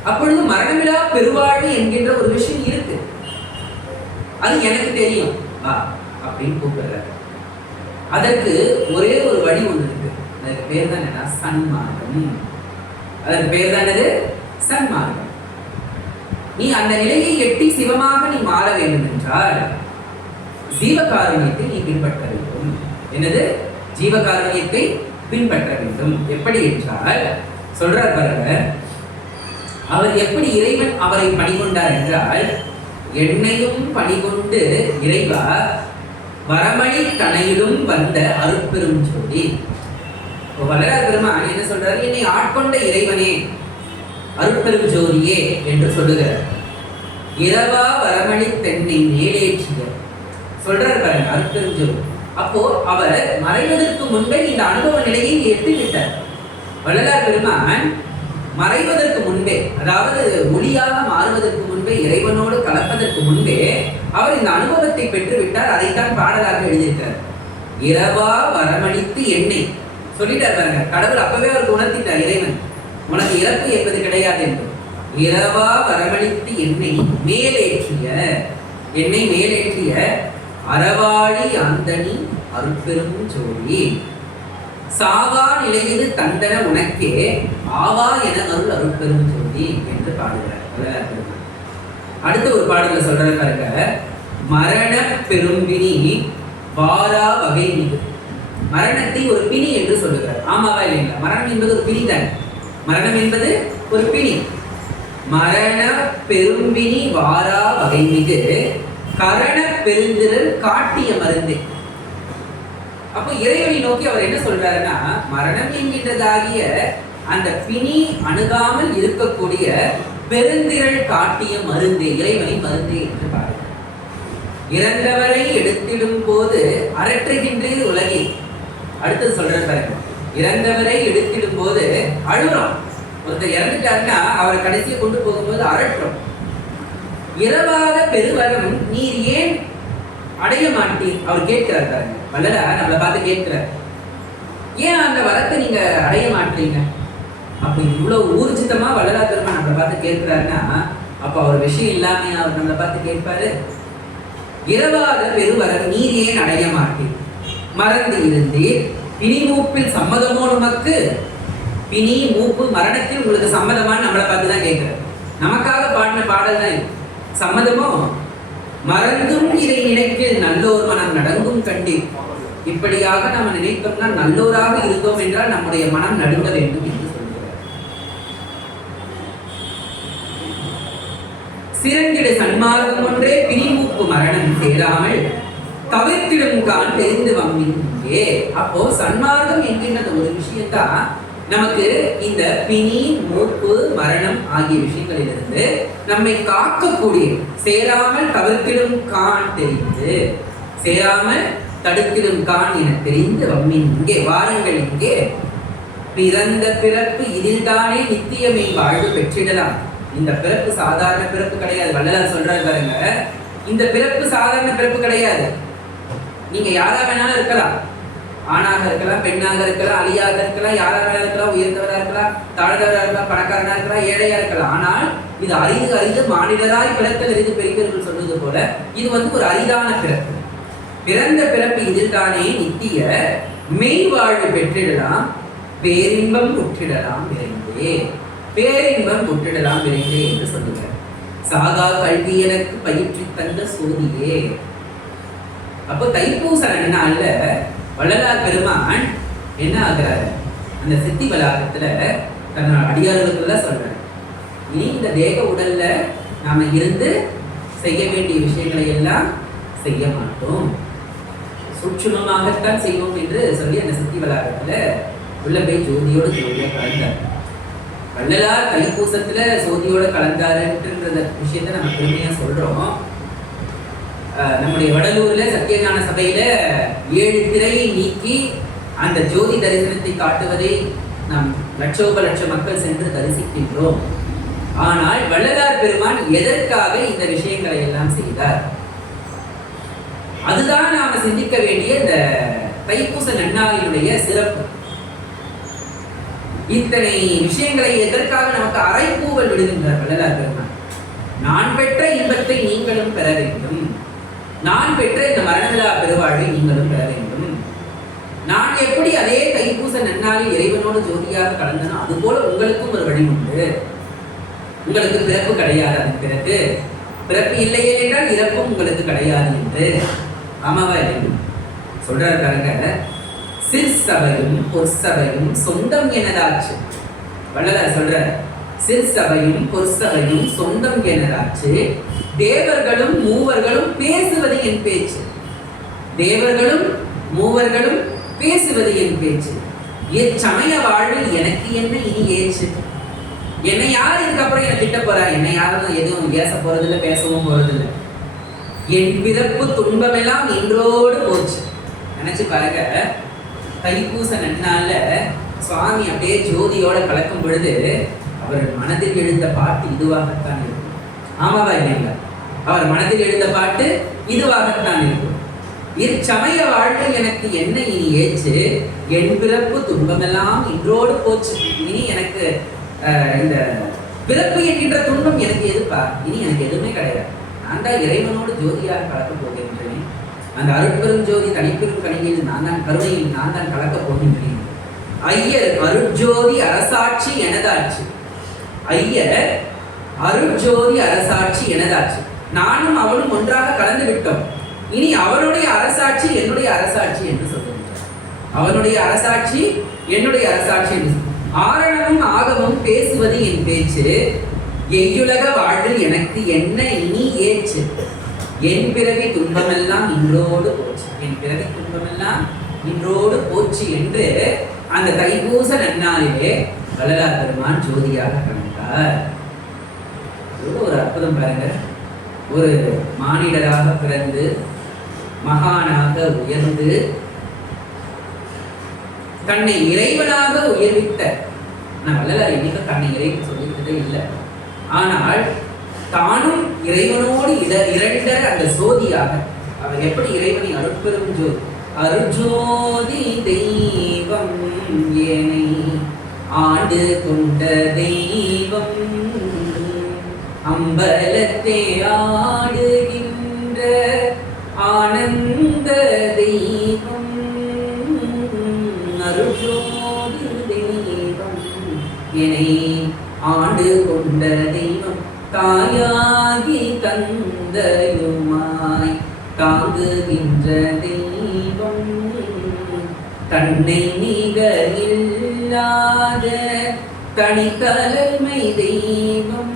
அப்பொழுது மரணமில்லா பெருவாழ்வு என்கின்ற ஒரு விஷயம் இருக்கு, அது எனக்கு தெரியும் வா அப்படின்னு கூப்பிடுறாரு. அதற்கு ஒரே ஒரு வழி ஒன்று இருக்கு. அதற்கு பேர் தான் என்னன்னா சன்மார்க்கம். அதற்கு பேர் தான் என்னது? சன்மார்க்கம். நீ அந்த நிலையை எட்டி சிவமாக நீ மாற வேண்டும் என்றால் ஜீவகாருண்யத்தை நீ பின்பற்ற வேண்டும். என்னது? ஜீவகாருண்யத்தை பின்பற்ற வேண்டும். எப்படி என்றால் சொல்றார் பாருங்க, அவர் எப்படி இறைவன் அவரை பணிகொண்டார் என்றால், என்னையும் பணிகொண்டு இறைவா வரமணி தனையிலும் வந்த அருட்பெரும் ஜோதி. வள்ளலார் பெருமான் என்ன சொல்றாரு? என்னை ஆட்கொண்ட இறைவனே, அருட்பெரும் ஜோதியே என்று சொல்லுகிறார். இரவா வரமணி தென்னை மேலேற்றிய சொல்றார் பாருங்க, அருட்பெரும் ஜோதி. அப்போ அவர் மறைவதற்கு முன்பே இந்த அனுபவ நிலையை எட்டிவிட்டார். வள்ளலார் பெருமான் மறைவதற்கு முன்பே, அதாவது ஒளியாக மாறுவதற்கு முன்பே, இறைவனோடு கலப்பதற்கு முன்பே அவர் இந்த அனுபவத்தை பெற்றுவிட்டார். அதைத்தான் பாடலாக எழுதியிருக்கார். இரவா வரமளித்து என்னை சொல்லிட்டார் பாருங்க. கடவுள் அப்பவே அவருக்கு உணர்த்திட்டார், இறைவன் உனக்கு இறப்பு என்பது கிடையாது என்று. இரவா வரமளித்து என்னை மேலேற்றிய, என்னை மேலேற்றிய அறவாழி அந்தனி அருட்பெரும் ஜோதி சாவா நிலையில் தந்தன உனக்கே ஆவா என அருள் அருட்பெரும் ஜோதி என்று பாடுகிறார். அடுத்த ஒரு பாடல சொல்ற பாருங்க, மரண பெரும்பினி வாரா வகை மிகு. மரணத்தை ஒரு பிணி என்று சொல்லுகிறார். ஆமாவா இல்லைங்களா? மரணம் என்பது ஒரு பிணி தான். மரணம் என்பது ஒரு பிணி. மரண பெரும்பினி வாரா வகை மிகு கரண பெருந்திரல் காட்டிய மருந்தே. அப்போ இறைவனை நோக்கி அவர் என்ன சொல்றாருன்னா, மரணம் என்கின்றதாகிய அந்த பிணி அணுகாமல் இருக்கக்கூடிய பெருந்திரள் காட்டிய மருந்தே, இறைவனை மருந்தே என்று பாருங்கள். இறந்தவரை எடுத்திடும் போது அரற்றுகின்றீர் உலகில். அடுத்து சொல்ற பாருங்க, இறந்தவரை எடுத்திடும் போது அழுறோம். ஒருத்தர் இறந்துட்டாருன்னா அவரை கடைசியை கொண்டு போகும்போது அரட்டுறோம். இரவாத பெருவரம் நீர் ஏன் அடைய மாட்டீர்? அவர் கேட்கிறார் பாருங்க. வள்ளலார் நம்மளை பார்த்து கேட்கிறார், ஏன் அந்த வரத்தை நீங்க அடைய மாட்டீங்க? அப்ப இவ்வளவு ஊர்ஜிதமா வள்ளலார் பெருமான் நம்மளை பார்த்து கேட்கிறாருன்னா, அப்ப அவர் விஷயம் இல்லாம அவர் நம்மளை பார்த்து கேட்பாரு. இரவாத பெருவரம் நீர் ஏன் அடைய மாட்டீர்? மறந்து இருந்தீர் பிணி மூப்பில் சம்மதமோ நமக்கு? பிணி மூப்பு மரணத்தில் உங்களுக்கு சம்மதமான்னு நம்மளை பார்த்து தான் கேட்கிறார். நமக்காக பாடின பாடல் தான் சம்மதமோ? மறந்தும் இதை நினைக்கில் நல்லோர் மனம் நடங்கும் கண்டீர். இப்படியாக நம்ம நினைத்தோம்னா நல்லோராக இருந்தோம் என்றால் நம்முடைய மனம் நடுங்க வேண்டும் என்று சொல்கிறார். சிறந்திட சன்மார்க்கம் ஒன்றே பிணிமூப்பு மரணம் சேராமல் தவிர்த்திடும் கான் தெரிந்து வம்மிங்கே. அப்போ சன்மார்க்கம் என்கின்ற ஒரு விஷயத்தான் நமக்கு இந்த பிணி மூப்பு மரணம் ஆகிய விஷயங்களிலிருந்து நம்மை காக்கக்கூடிய, சேராமல் தவிர்த்திடும் கான் தெரிந்து, சேராமல் தடுத்திடும் கான் என தெரிந்து வம்மின் இங்கே வாருங்கள். இங்கே பிறந்த பிறப்பு இதில்தானே நித்தியமே வாழ்வு பெற்றிடலாம். இந்த பிறப்பு சாதாரண பிறப்பு கிடையாது. வள்ளலார் சொல்றாரு பாருங்க, இந்த பிறப்பு சாதாரண பிறப்பு கிடையாது. நீங்க யாரா வேணாலும் இருக்கலாம், ஆணாக இருக்கலாம், பெண்ணாக இருக்கலாம், அழியாக இருக்கலாம், யாரா வேணா இருக்கலாம், உயர்ந்தவராக இருக்கலாம், தாழ்ந்தவராக இருக்கலாம், பணக்காரனா இருக்கலாம், ஏழையா இருக்கலாம். ஆனால் இது அரிது அரிது மானிடராய் பிறத்தல் அரிது பெரியவர்கள் சொல்வது போல இது ஒரு அரிதான பிறப்பு. பிறந்த பிறப்பு இதில் தானே நித்திய மெய் வாழ்வு பெற்றிடலாம், பேரின்பம் உற்றிடலாம் விரைந்தே. பேரின்பம் உற்றிடலாம் விரைந்தே என்று சொல்லுகிறார். சாகா கல்வி எனக்கு பயிற்சி தந்த சோதியே. அப்போ தைப்பூச நாள்ல வள்ளலார் பெருமான் என்ன ஆகிறாரு? அந்த சித்தி வளாகத்துல தன்னோட அடியார்களுக்குள்ள சொல்றாரு, இனி இந்த தேக உடல்ல நாம இருந்து செய்ய வேண்டிய விஷயங்களை எல்லாம் செய்ய மாட்டோம், சூட்சுமமாகத்தான் செய்வோம் என்று சொல்லி அந்த சித்தி வளாகத்துல உள்ள போய் ஜோதியோடு ஜோதியா கலந்தார். வள்ளலார் தைப்பூசத்துல சோதியோட கலந்தாருன்றத விஷயத்த நம்ம பெருமையா சொல்றோம். நம்முடைய வடலூர்ல சத்தியஞான சபையில 7 திரையை நீக்கி அந்த ஜோதி தரிசனத்தை காட்டுவதை நாம் லட்சோப லட்ச மக்கள் சென்று தரிசிக்கின்றோம். ஆனால் வள்ளலார் பெருமான் எதற்காக இந்த விஷயங்களை எல்லாம் செய்தார்? அதுதான் நாம சிந்திக்க வேண்டிய இந்த தைப்பூச நன்னாளினுடைய சிறப்பு. இத்தனை விஷயங்களை எதற்காக நமக்கு அரைப்பூவல் விடுகின்றார் வள்ளலார் பெருமான்? நான் பெற்ற இன்பத்தை நீங்களும் பெற வேண்டும், நான் பெற்ற இந்த மரணவிழா பெருவாழ்வை நீங்களும் பெற வேண்டும். நான் எப்படி அதே தைப்பூச நன்னாளில் இறைவனோடு ஜோதியாக கலந்தனோ அதுபோல உங்களுக்கும் ஒரு வழி உண்டு. உங்களுக்கு பிறப்பு கிடையாது, அதன் பிறகு பிறப்பு இல்லையே என்றால் இறப்பும் உங்களுக்கு கிடையாது என்று ஆமாவா சொல்றாரு பாருங்க. சிற்சபையும் பொற்சபையும் சொந்தம் எனதாச்சு. வள்ளலார் சொல்ற சிற்சபையும் பொற்சபையும் சொந்தம் எனதாச்சு. தேவர்களும் மூவர்களும் பேசுவது என் பேச்சு. தேவர்களும் மூவர்களும் பேசுவது என் பேச்சு. எச்சமய வாழ்வில் எனக்கு என்ன இனி ஏச்சு? என்னை யார் இதுக்கப்புறம் என்ன திட்ட போறா? என்னை யாரும் எதுவும் பேச போறதில்லை, பேசவும் போறதில்லை. என் பிறப்பு துன்பமெல்லாம் இன்றோடு போச்சு. நினைச்சு பாருங்க, தைப்பூச நன்னால சுவாமி அப்படியே ஜோதியோட கலக்கும் பொழுது அவர் மனதில் எழுந்த பாட்டு இதுவாகத்தான் இருக்கும். ஆமாவா இல்லைங்களா? அவர் மனதில் எழுந்த பாட்டு இதுவாகத்தான் இருக்கும். இச்சமய வாழ்வில் எனக்கு என்ன இனி ஏச்சு? என் பிறப்பு துன்பமெல்லாம் இன்றோடு போச்சு. இனி எனக்கு இந்த பிறப்பு என்கின்ற துன்பம் எனக்கு எதுப்பா? இனி எனக்கு எதுவுமே கிடையாது. நான் தான் இறைவனோடு ஜோதியாக கலக்கப் போகின்றேன். அந்த அருட்பெரும் ஜோதி தனிப்பெரும் கணியில் நான் தான், கருணையில் நான் தான் கலக்கப் போகின்றேன். ஐயர் அருட்ஜோதி அரசாட்சி எனதாச்சு. ஐயர் அருட்ஜோதி அரசாட்சி எனதாச்சு. நானும் அவனும் ஒன்றாக கலந்து விட்டோம். இனி அவனுடைய அரசாட்சி என்னுடைய அரசாட்சி என்று சொல்லுகின்றார். அவனுடைய அரசாட்சி என்னுடைய அரசாட்சி என்று. ஆரணமும் ஆகமும் பேசுவது என் பேச்சு. எய்யுலக வாழ்வில் எனக்கு என்ன இனி ஏச்சு? என் பிறவி துன்பமெல்லாம் இன்றோடு போச்சு. என் பிறவி துன்பமெல்லாம் இன்றோடு போச்சு என்று அந்த தைப்பூச நன்னாளிலே வள்ளலார் பெருமான் ஜோதியாக கண்டார். ஒரு அற்புதம் பாருங்க. ஒரு மானிடராக பிறந்து மகானாக உயர்ந்து தன்னை இறைவனாக உயர்வித்த, நான் வள்ளலார் இன்னைக்கு தன்னை இறைவன் சொல்லிக்கிட்டதே இல்லை. ஆனால் தானும் இறைவனோடு இரண்ட அந்த சோதியாக அவர் எப்படி இறைவனை அருட்பெரும் ஜோதி அருஜோதி தெய்வம் ஏனை ஆண்டு கொண்ட தெய்வம் அம்பலத்தே ஆடுகின்ற ஆனந்த தெய்வம் அருஜோதி தெய்வம் என்னை ஆண்டு கொண்ட தெய்வம் தாயாகி தந்தையுமாய் தாங்குகின்ற தெய்வம் தன்னை நிகர் இல்லாத தனித்தலைமை தெய்வம்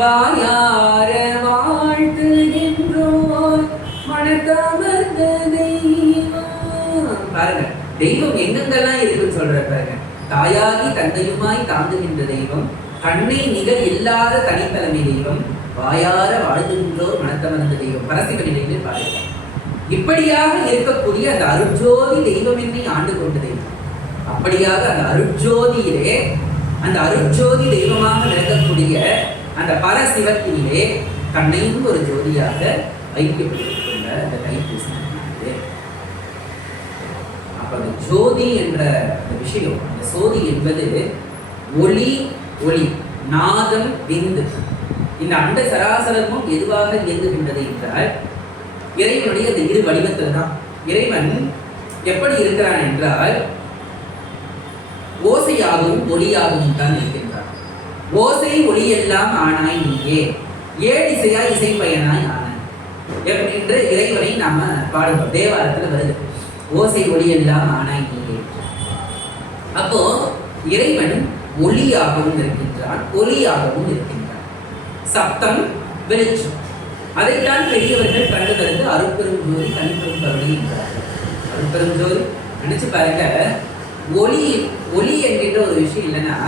வாயார வாழ்த்துகின்றோர் மனத்தமர்ந்த தெய்வம். பாருங்க, தெய்வம் எங்கெங்கெல்லாம் இருக்குன்னு சொல்ற பாருங்க. தாயாகி தந்தையுமாய் தாங்குகின்ற தெய்வம், கண்ணை நிகர் இல்லாத தனித்தலைமை தெய்வம், வாயார வாழ்த்துகின்றோர் மனத்தமர்ந்த தெய்வம். பரசிவ நிலையிலே பாருங்க. இப்படியாக இருக்கக்கூடிய அந்த அருட்ஜோதி தெய்வம் என்னை ஆண்டு கொண்ட தெய்வம். அப்படியாக அந்த அருட்ஜோதியிலே, அந்த அருட்ஜோதி தெய்வமாக விளக்கக்கூடிய அந்த பரசிவத்திலே தன்னையும் ஒரு ஜோதியாக ஐக்கியப்பட்டிருக்கின்ற அந்த தைப்பூசம். அப்ப அந்த ஜோதி என்ற அந்த விஷயம், அந்த சோதி என்பது ஒளி, ஒளி நாதம் விந்து. இந்த அண்ட சராசரமும் எதுவாக இயங்குகின்றது என்றால் இறைவனுடைய அந்த இரு வடிவத்தில் தான். இறைவன் எப்படி இருக்கிறான் என்றால் ஓசையாகவும் ஒளியாகவும் தான் இருக்கின்றான். ஓசை ஒளி எல்லாம் ஆனாய் நீயே, ஏழிசையாய் இசை பயனாய் ஆனாய் அப்படின்ற இறைவனை நாம பாடுவோம். தேவாரத்துல வருது, ஓசை ஒளி எல்லாம் ஆனாய் நீயே. அப்போ இறைவன் ஒளியாகவும் இருக்கின்றான், ஒளியாகவும் இருக்கின்றான். சப்தம், வெளிச்சம், அதைத்தான் பெரியவர்கள் கண்டுதற்கு அருட்பெரும் ஜோதி தனிப்பெரும் கருணை என்கிறார்கள். அருட்பெரும் ஜோதி நினைச்சு பாருங்க. ஒளி, ஒளி என்கின்ற ஒரு விஷயம் இல்லைன்னா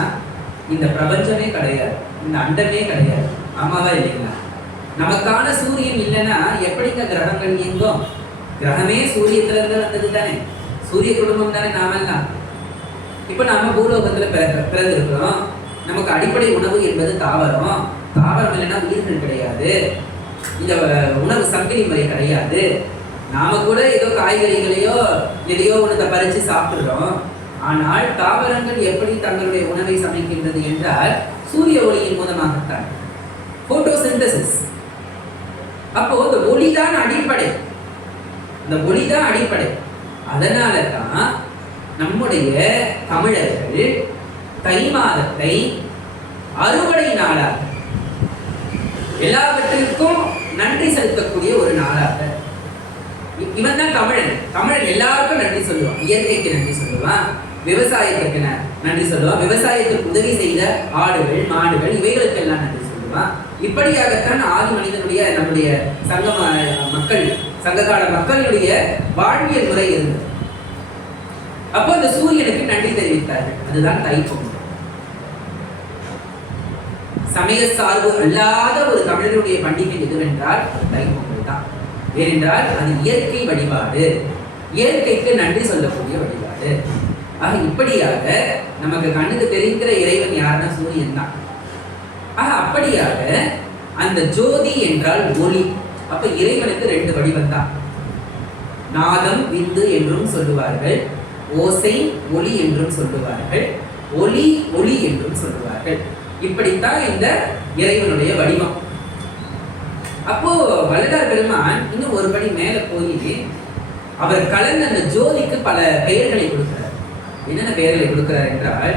இந்த பிரபஞ்சமே கிடையாது, இந்த அண்டமே கிடையாது. ஆமாவா இல்லைங்களா? நமக்கான சூரியன் இல்லைன்னா எப்படிங்க கிரகங்கள் இயங்கும்? கிரகமே சூரியத்துல இருந்து வந்தது தானே, சூரிய குடும்பம் தானே நாமெல்லாம். இப்ப நாம பூலோகத்துல பிறந்திருக்கிறோம். நமக்கு அடிப்படை உணவு என்பது தாவரம். தாவரம் இல்லைன்னா உயிர்கள் கிடையாது, இந்த உணவு சங்கிலி முறை கிடையாது. நாம கூட ஏதோ காய்கறிகளையோ எதையோ ஒன்றத்தை பறிச்சு சாப்பிடுறோம். ஆனால் தாவரங்கள் எப்படி தங்களுடைய உணவை சமைக்கின்றது என்றால் சூரிய ஒளியின் மூலமாகத்தான், போட்டோசிந்தசிஸ். அப்போ இந்த ஒளிதான் அடிப்படை, இந்த ஒளிதான் அடிப்படை. அதனால தான் நம்முடைய தமிழர்கள் தை மாதத்தை அறுவடை நாளாக, எல்லாவற்றிற்கும் நன்றி செலுத்தக்கூடிய ஒரு நாளாக. இவன் தான் தமிழன். தமிழன் எல்லாருக்கும் நன்றி சொல்லுவான். இயற்கைக்கு நன்றி சொல்லுவான், விவசாயத்துக்கு நன்றி சொல்லுவான், விவசாயத்துக்கு உதவி செய்த ஆடுகள் மாடுகள் இவைகளுக்கெல்லாம் நன்றி சொல்லுவான். இப்படியாகத்தான் ஆதி மனிதனுடைய நம்முடைய சங்ககால மக்களுடைய வாழ்வியல் முறை இருந்தது. அப்போ அந்த சூரியனுக்கு நன்றி தெரிவித்தார்கள். அதுதான் தைப்பொங்கல். சமய சார்பு அல்லாத ஒரு தமிழருடைய பண்டிகை எதுவென்றால் அது தைப்பொங்கல் தான். ஏனென்றால் அது இயற்கை வழிபாடு, இயற்கைக்கு நன்றி சொல்லக்கூடிய வழிபாடு. ஆக இப்படியாக நமக்கு கண்ணுக்கு தெரிகிற இறைவன் யாருன்னா சூரியன் தான். ஆக அப்படியாக அந்த ஜோதி என்றால் ஒளி. அப்ப இறைவனுக்கு ரெண்டு வடிவம் தான். நாதம் விந்து என்றும் சொல்லுவார்கள், ஓசை ஒளி என்றும் சொல்லுவார்கள், ஒளி ஒளி என்றும் சொல்லுவார்கள். இப்படித்தான் இந்த இறைவனுடைய வடிவம். அப்போ வள்ளலார் பெருமான் இன்னும் ஒரு படி மேல போய் அவர் கலந்த அந்த ஜோதிக்கு பல பெயர்களை கொடுக்கிறார். என்னென்ன பெயர்களை கொடுக்கிறார் என்றால்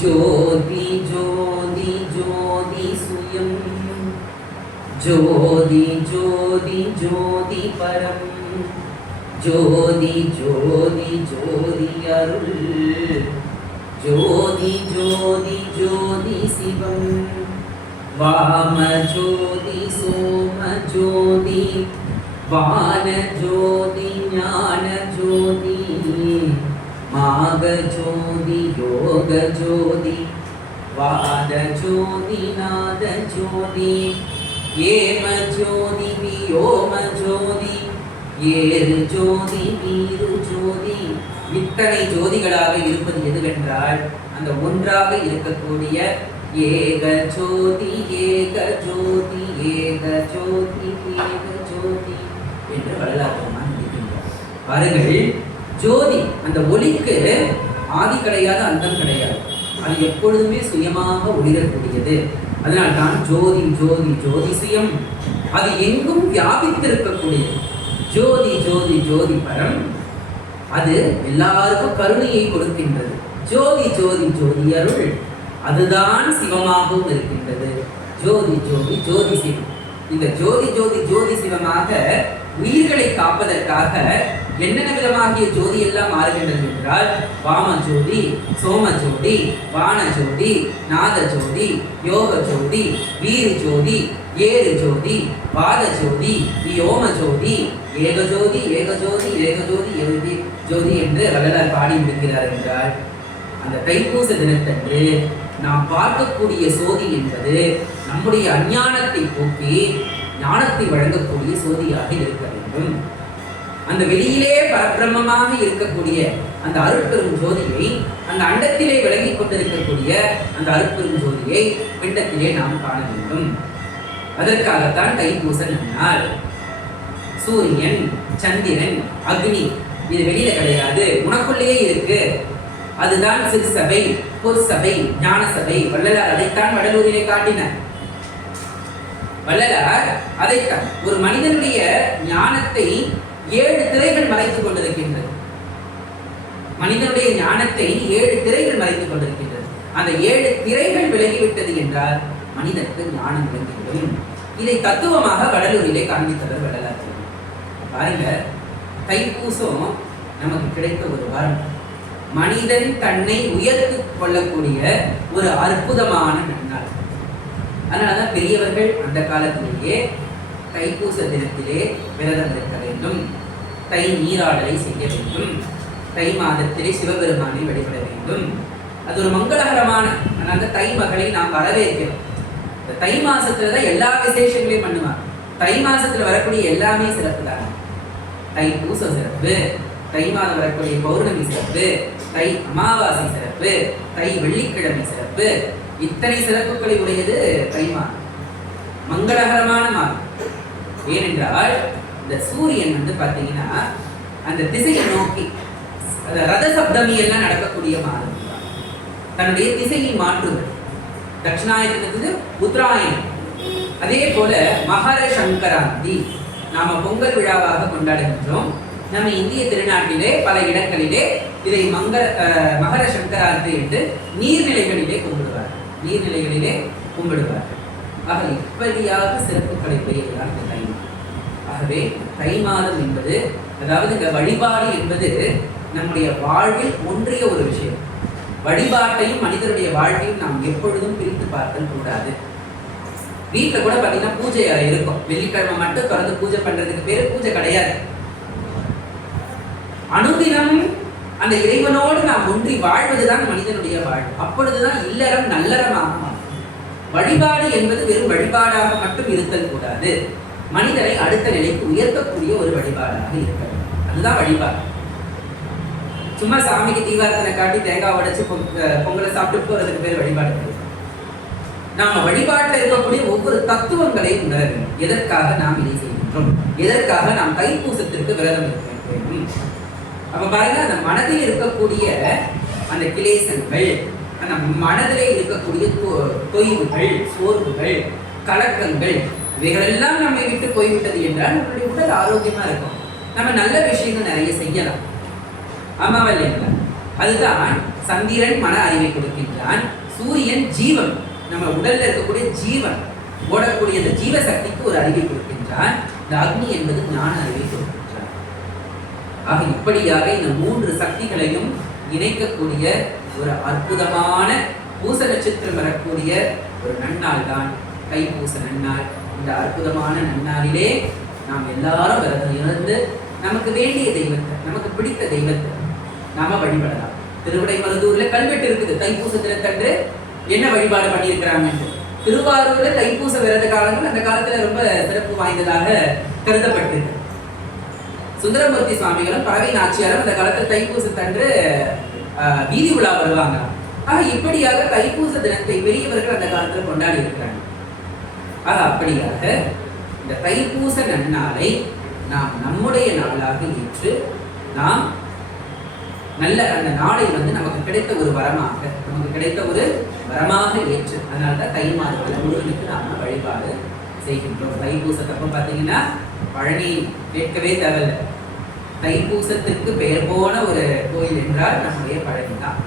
ஜோதி ஜோதி ஜோதி சுயம், ஜோதி ஜோதி ஜோதி பரம், ஜோதி ஜோதி ஜோதி அருள், ஜோதி ஜோதி ஜோதி சிவம், வாம ஜோதி சோம ஜோதி, வான ஜோதி ஞான ஜோதி, மாக ஜோதி யோக ஜோதி, வாத ஜோதி நாத ஜோதி, ஏம ஜோதி வியோம ஜோதி, ஏறு ஜோதி வீரு ஜோதி. இத்தனை ஜோதிகளாக இருப்பது எதுவென்றால் அந்த ஒன்றாக இருக்கக்கூடிய ஏக ஜோதி ஏக ஜோதி ஏக ஜோதி ஏக ஜோதி என்று வள்ளலார் பெருமான் இருக்கின்றார். பாருங்கள், ஜோதி அந்த ஒளிக்கு ஆதி கிடையாது, அந்தம் கிடையாது. அது எப்பொழுதுமே சுயமாக ஒளிரக்கூடியது. அதனால் தான் ஜோதி ஜோதி ஜோதி சுயம், அது எங்கும் வியாபித்திருக்கக்கூடியது. ஜோதி ஜோதி ஜோதி பரம், அது எல்லாருக்கும் கருணையை கொடுக்கின்றது. ஜோதி ஜோதி ஜோதி அருள், அதுதான் சிவமாகவும் இருக்கின்றது. ஜோதி ஜோதி ஜோதி சிவம். இந்த ஜோதி ஜோதி ஜோதி சிவமாக உயிர்களை காப்பதற்காக என்னென்ன விதமாகிய ஜோதி எல்லாம் மாறுகின்றது என்றால் வாம ஜோதி, சோம ஜோதி, வான ஜோதி, நாத ஜோதி, யோக ஜோதி, வீரு ஜோதி, ஏறு ஜோதி, வாத ஜோதி, வியோம ஜோதி, ஏக ஜோதி ஏக ஜோதி ஏக ஜோதி ஏக ஜோதி என்று வள்ளலார் பாடி முடிக்கிறார். என்றால் அந்த தைப்பூச தினத்தன்று நாம் பார்க்கக்கூடிய சோதி என்பது நம்முடைய அஞ்ஞானத்தை போக்கி ஞானத்தை வழங்கக்கூடிய சோதியாக இருக்க வேண்டும். அந்த வெளியிலே பரபிரமமாக இருக்கக்கூடிய அந்த அருட்பெரும் ஜோதியை, அந்த அண்டத்திலே விளங்கிக் கொண்டிருக்கக்கூடிய அந்த அருட்பெரும் ஜோதியை பிண்டத்திலே நாம் காண வேண்டும். அதற்காகத்தான் தைப்பூச நன்னாள். சூரியன், சந்திரன், அக்னி இது வெளியில கிடையாது, உனக்குள்ளேயே இருக்கு. அதுதான் சிற்சபை, பொற்சபை, ஞான சபை. வள்ளலார் அதைத்தான் வடலூரிலே காட்டினார். வள்ளலார் அதைத்தான், ஒரு மனிதனுடைய ஞானத்தை 7 திரைகள் மறைத்துக் கொண்டிருக்கின்றது. மனிதனுடைய ஞானத்தை 7 திரைகள் மறைத்துக் கொண்டிருக்கின்றது. அந்த 7 திரைகள் விலகிவிட்டது என்றால் மனிதனுக்கு ஞானம் விளங்கிவிடும். இதை தத்துவமாக வடலூரிலே காண்பித்தவர் வள்ளலார். பாருங்க, தைப்பூசம் நமக்கு கிடைத்த ஒரு வரம். மனிதன் தன்னை உயர்த்து கொள்ளக்கூடிய ஒரு அற்புதமான நன்னாள். அதனாலதான் பெரியவர்கள் அந்த காலத்திலேயே தைப்பூச தினத்திலே விரதம் இருக்க வேண்டும், தை நீராடலை செய்ய வேண்டும், தை மாதத்திலே சிவபெருமானை வழிபட வேண்டும். அது ஒரு மங்களகரமான, அந்த தை மகளை நாம் வரவேற்கிறோம். இந்த தை மாசத்துல தான் எல்லா விசேஷங்களையும் பண்ணுவாங்க. தை மாசத்துல வரக்கூடிய எல்லாமே சிறப்பு தான். தை பூசம் சிறப்பு, தை மாதம் வரக்கூடிய பௌர்ணமி சிறப்பு, தை அமாவாசை சிறப்பு, தை வெள்ளிக்கிழமை சிறப்பு, இத்தனை சிறப்புகளை உடையது தை மாதம். மங்களகரமான மாதம். ஏனென்றால் இந்த சூரியன் பார்த்தீங்கன்னா அந்த திசையை நோக்கி ரத சப்தமி எல்லாம் நடக்கக்கூடிய மாதம். தன்னுடைய திசையை மாற்றுவது. தட்சிணாயனத்துக்கு உத்தராயணம். அதே போல மகர சங்கராந்தி நாம பொங்கல் விழாவாக கொண்டாடுகின்றோம். நம்ம இந்திய திருநாட்டிலே பல இடங்களிலே இதை மகர சங்கராந்தி என்று நீர்நிலைகளிலே கும்பிடுவார்கள். ஆக இப்படியாக சிறப்புகளை பெரியதான் இந்த தை மாதம். ஆகவே தை மாதம் என்பது, அதாவது இந்த வழிபாடு என்பது நம்முடைய வாழ்வில் ஒன்றிய ஒரு விஷயம். வழிபாட்டையும் மனிதனுடைய வாழ்க்கையும் நாம் எப்பொழுதும் பிரித்து பார்த்தல் கூடாது. வீட்டில் கூட பார்த்தீங்கன்னா பூஜை அறை இருக்கும். வெள்ளிக்கிழமை மட்டும் திறந்து பூஜை பண்றதுக்கு பேர் பூஜை கிடையாது. அனுதினம் அந்த இறைவனோடு நாம் ஒன்றி வாழ்வதுதான் மனிதனுடைய வாழ்வு. அப்பொழுதுதான் இல்லறம் நல்லறமாக. வழிபாடு என்பது வெறும் வழிபாடாக மட்டும் இருத்தல் கூடாது. மனிதனை அடுத்த நிலைக்கு உயர்த்தக்கூடிய ஒரு வழிபாடாக இருக்கிறது. அதுதான் வழிபாடு. சும்மா சாமிக்கு தீபாரத்தனை காட்டி தேங்காய் உடைச்சு பொங்கலை சாப்பிட்டு போறதுக்கு பேர் வழிபாடு கிடையாது. நாம வழிபாட்டில் இருக்கக்கூடிய ஒவ்வொரு தத்துவங்களையும் உணர வேண்டும். எதற்காக நாம் இதை செய்கின்றோம், எதற்காக நாம் தைப்பூசத்திற்கு விரதம் இருக்க வேண்டும். அப்ப பாருங்க, அந்த மனதில் இருக்கக்கூடிய அந்த கிளேசங்கள், அந்த மனதிலே இருக்கக்கூடிய தொய்வுகள், சோர்வுகள், கலக்கங்கள், இவைகளெல்லாம் நம்மை விட்டு போய்விட்டது என்றால் நம்மளுடைய உடல் ஆரோக்கியமா இருக்கும். நம்ம நல்ல விஷயங்கள் நிறைய செய்யலாம். ஆமாவா இல்லைங்களா? அதுதான் சந்திரன் மன அறிவை கொடுக்கின்றான். சூரியன் ஜீவன், நம்ம உடல்ல இருக்கக்கூடிய ஜீவன், ஓடக்கூடிய அந்த ஜீவசக்திக்கு ஒரு அறிவை கொடுக்கின்றான். இந்த அக்னி என்பது ஞான அறிவை கொடுக்கின்றான். ஆக இப்படியாக இந்த 3 சக்திகளையும் இணைக்கக்கூடிய ஒரு அற்புதமான பூச நட்சத்திரம் வரக்கூடிய ஒரு நன்னாள் தான் தைப்பூச நன்னாள். இந்த அற்புதமான நன்னாளிலே நாம் எல்லாரும் விரதம் இருந்து நமக்கு வேண்டிய தெய்வத்தை, நமக்கு பிடித்த தெய்வத்தை நாம வழிபடலாம். திருவிடைமருதூர்ல கல்வெட்டு இருக்குது. தைப்பூச தினத்தன்று என்ன வழிபாடு பண்ணியிருக்கிறாங்க. திருவாரூர்ல தைப்பூச விரத காலங்கள் அந்த காலத்துல ரொம்ப சிறப்பு வாய்ந்ததாக கருதப்பட்டிருக்கு. சுந்தரமூர்த்தி சுவாமிகளும் பறவை நாச்சியாரும் அந்த காலத்துல தைப்பூசத்தன்று வீதி உலா வருவாங்க. ஆக இப்படியாக தைப்பூச தினத்தை பெரியவர்கள் அந்த காலத்துல கொண்டாடி இருக்கிறாங்க. ஆக அப்படியாக இந்த தைப்பூச நன்னாளை நாம் நம்முடைய நாளாக ஏற்று நாம் நல்ல அந்த நாளை நமக்கு கிடைத்த ஒரு வரமாக ஏற்று, அதனால்தான் தை மாதத்தில் முருகனுக்கு நாம வழிபாடு செய்கின்றோம். தைப்பூசத்தப்ப பார்த்தீங்கன்னா பழனி கேட்கவே தேவையில்லை. தைப்பூசத்திற்கு பெயர் போன ஒரு கோயில் என்றால் நம்முடைய பழனி தான்.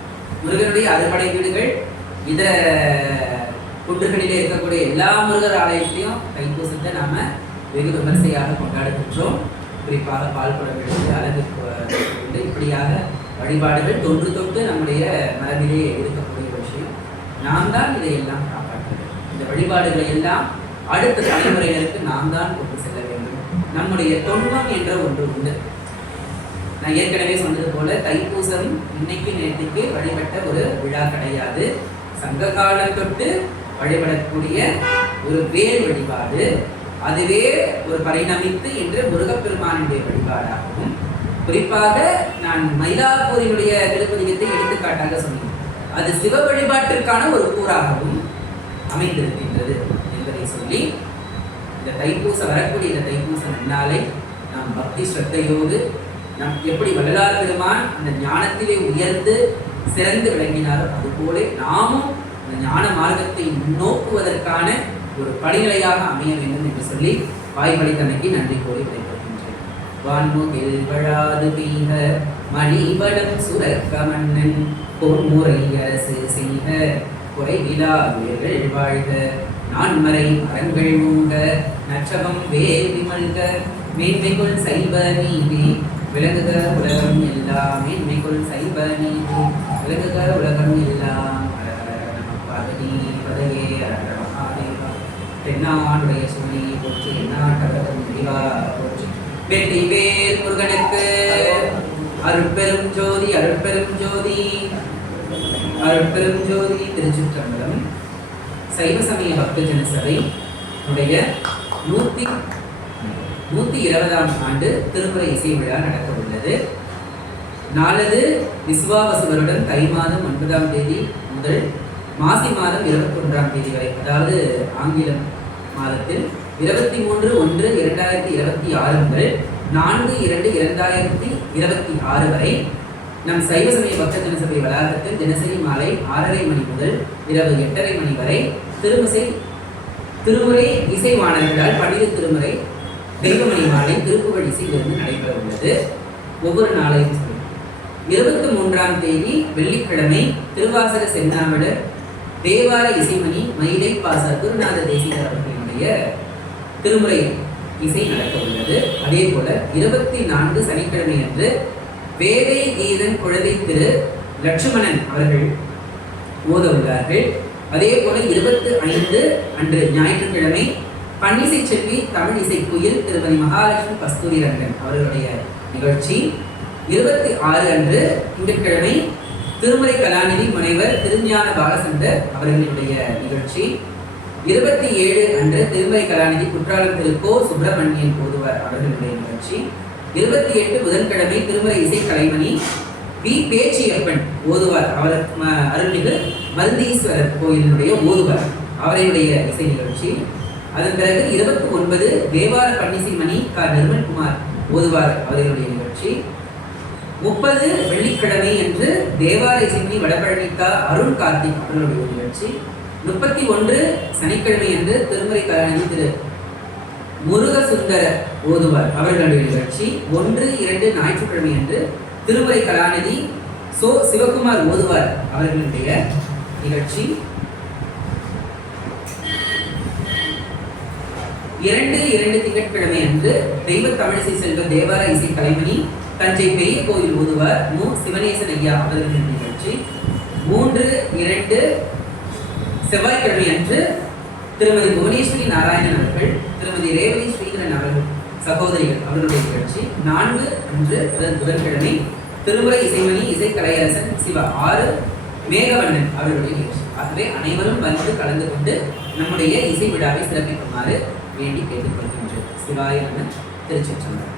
முருகனுடைய அறுபடை வீடுகள், இதர குன்றுகளிலே இருக்கக்கூடிய எல்லா முருகர் ஆலயத்திலையும் தைப்பூசத்தை நாம வெகு விமர்சையாக கொண்டாடுகின்றோம். குறிப்பாக பால் குடம் எடுத்து அழகு இப்படியாக வழிபாடுகள் தொன்று தொட்டு நம்முடைய மரபிலே இருக்கக்கூடிய ஒரு விஷயம். நாம் தான் இதையெல்லாம் காப்பாற்றுகிறோம். இந்த வழிபாடுகளை எல்லாம் அடுத்த தலைமுறையினருக்கு நாம் தான் கொண்டு செல்ல வேண்டும். நம்முடைய தொன்மம் என்ற ஒன்று உண்டு. நான் ஏற்கனவே சொன்னது போல தைப்பூசம் இன்னைக்கு நேற்றுக்கு வழிபட்ட ஒரு விழா கிடையாது. சங்க காலம் தொட்டு வழிபடக்கூடிய ஒரு வேல் வழிபாடு. அதுவே ஒரு பரிணமித்து என்று முருகப்பெருமானுடைய வழிபாடாகவும், குறிப்பாக நான் மயிலாப்பூரினுடைய திருப்பதிகத்தை எடுத்துக்காட்டாக சொன்னேன். அது சிவ வழிபாட்டிற்கான ஒரு கூறாகவும் அமைந்திருக்கின்றது என்பதை சொல்லி, இந்த தைப்பூசம் வரக்கூடிய இந்த தைப்பூச நன்னாளை நாம் பக்தி ஸ்ரத்தையோடு, நம் எப்படி வள்ளலார் பெருமான் அந்த ஞானத்திலே உயர்ந்து சிறந்து விளங்கினாரோ அதுபோல நாமும் அந்த ஞான மார்க்கத்தை முன்னோக்குவதற்கான ஒரு படிநிலையாக அமைய வேண்டும் என்று சொல்லி வாய்மொழித்தமைக்கு நன்றி கூறி விடைபெறுகின்றேன். வான்முகில் வழாது பெய்க மணிபடம் சுரக்க மன்னன் பொன்முறை அரசு செய்க குறைவிலா உயிர்கள் வாழ்க நான்மறை அறங்கள் மூங்க நற்றவம் வேதி மல்க மேன்மைக்குள் சைவ நீதி விலகுக உலகம் எல்லாம். மேன்மைக்குள் சைவ நீதி விலகுக உலகம் எல்லாம். பார்வதி பதையே மகாதேவா தென்னாடுடைய சொல்லி போற்றி எந்நாட்டவரும் தெய்வா போற்றி. வெற்றி வேல் முருகனுக்கு அருட்பெரும் ஜோதி, அருட்பெரும் ஜோதி. அருட்பெருஞ்சோதி திருச்சிற்றம்பலம் சைவ சமய பக்தஜன சபை உடைய 120ஆம் ஆண்டு திருமுறை இசை விழா நடக்க உள்ளது. நாளது விசுவாவசு வருடம் தை மாதம் 9ஆம் தேதி முதல் மாசி மாதம் 21ஆம் தேதி வரை, அதாவது ஆங்கிலம் மாதத்தில் 23/1/2026 முதல் 4/2/2026 வரை நம் சைவ சமய பக்த ஜனசபை வளாகத்தில் தினசரி மாலை 6:30 மணி முதல் இரவு 8:30 மணி வரை திருமுறை இசைவாணர்களால் 12 திருமுறை தெய்வமணி மாலை திருப்புகழ் இசை விருந்து நடைபெற உள்ளது. ஒவ்வொரு நாளையும் 23ஆம் தேதி வெள்ளிக்கிழமை திருவாசக சென்னாவலர் தேவார இசைமணி மயிலை பாச குருநாத தேசிகர் அவர்களுடைய திருமுறை இசை நடக்க உள்ளது. அதே போல 24 சனிக்கிழமை அன்று வேதை கீதன் குழந்தை திரு லட்சுமணன் அவர்கள் ஓத உள்ளார்கள். அதே போல 25 அன்று ஞாயிற்றுக்கிழமை பன்னிசை செல்வி தமிழ் இசை குயில் திருமதி மகாலட்சுமி கஸ்தூரி ரங்கன் அவர்களுடைய நிகழ்ச்சி. 26 அன்று திங்கட்கிழமை திருமுறை கலாநிதி முனைவர் திருஞான பாலசந்தர் அவர்களுடைய நிகழ்ச்சி. 27 அன்று திருமுறை கலாநிதி குற்றாலம் திரு கோ சுப்பிரமணியன் ஓதுவார் அவர்களுடைய நிகழ்ச்சி. 28 புதன்கிழமை திருமுறை இசை கலைமணி வி பேச்சியப்பன் ஓதுவார், அவர் அருள்மிகு மருந்தீஸ்வரர் கோயிலினுடைய ஓதுவார், அவருடைய இசை நிகழ்ச்சி. அதன் பிறகு 29 தேவார பன்னிசை மணி க நிர்மல்குமார் ஓதுவார் அவர்களுடைய நிகழ்ச்சி. 30 வெள்ளிக்கிழமை என்று தேவார இசைமணி வடபழனிக்கா அருண் கார்த்திக் அவர்களுடைய நிகழ்ச்சி. 31 சனிக்கிழமை என்று திருமுறை கலாநிதி திரு முருகசுந்தர ஓதுவார் அவர்களுடைய நிகழ்ச்சி. 1, 2 ஞாயிற்றுக்கிழமை என்று திருமுறை கலாநிதி சோ சிவகுமார் ஓதுவார் அவர்களுடைய நிகழ்ச்சி. 2 திங்கட்கிழமை அன்று தெய்வ தமிழிசை செல்வ தேவார இசை கலைமணி தஞ்சை பெரிய கோயில் ஓதுவார் மு சிவனேசன் ஐயா அவர்களின் நிகழ்ச்சி. 3, 2 செவ்வாய்க்கிழமை அன்று திருமதி புவனேஸ்வரி நாராயணன் அவர்கள் திருமதி ரேவதி ஸ்ரீதரன் அவர்கள் சகோதரிகள் அவர்களுடைய நிகழ்ச்சி. 4 அன்று புதன்கிழமை திருமுறை இசைமணி இசை கலையரசன் சிவா 6 மேகவண்ணன் அவர்களுடைய நிகழ்ச்சி. ஆகவே அனைவரும் வந்து கலந்து கொண்டு நம்முடைய இசை விழாவை சிறப்பிக்குமாறு வேண்டி கேட்டுக்கொள்கின்றோம். சிவாய நம. திருச்சிற்றம்பலம்.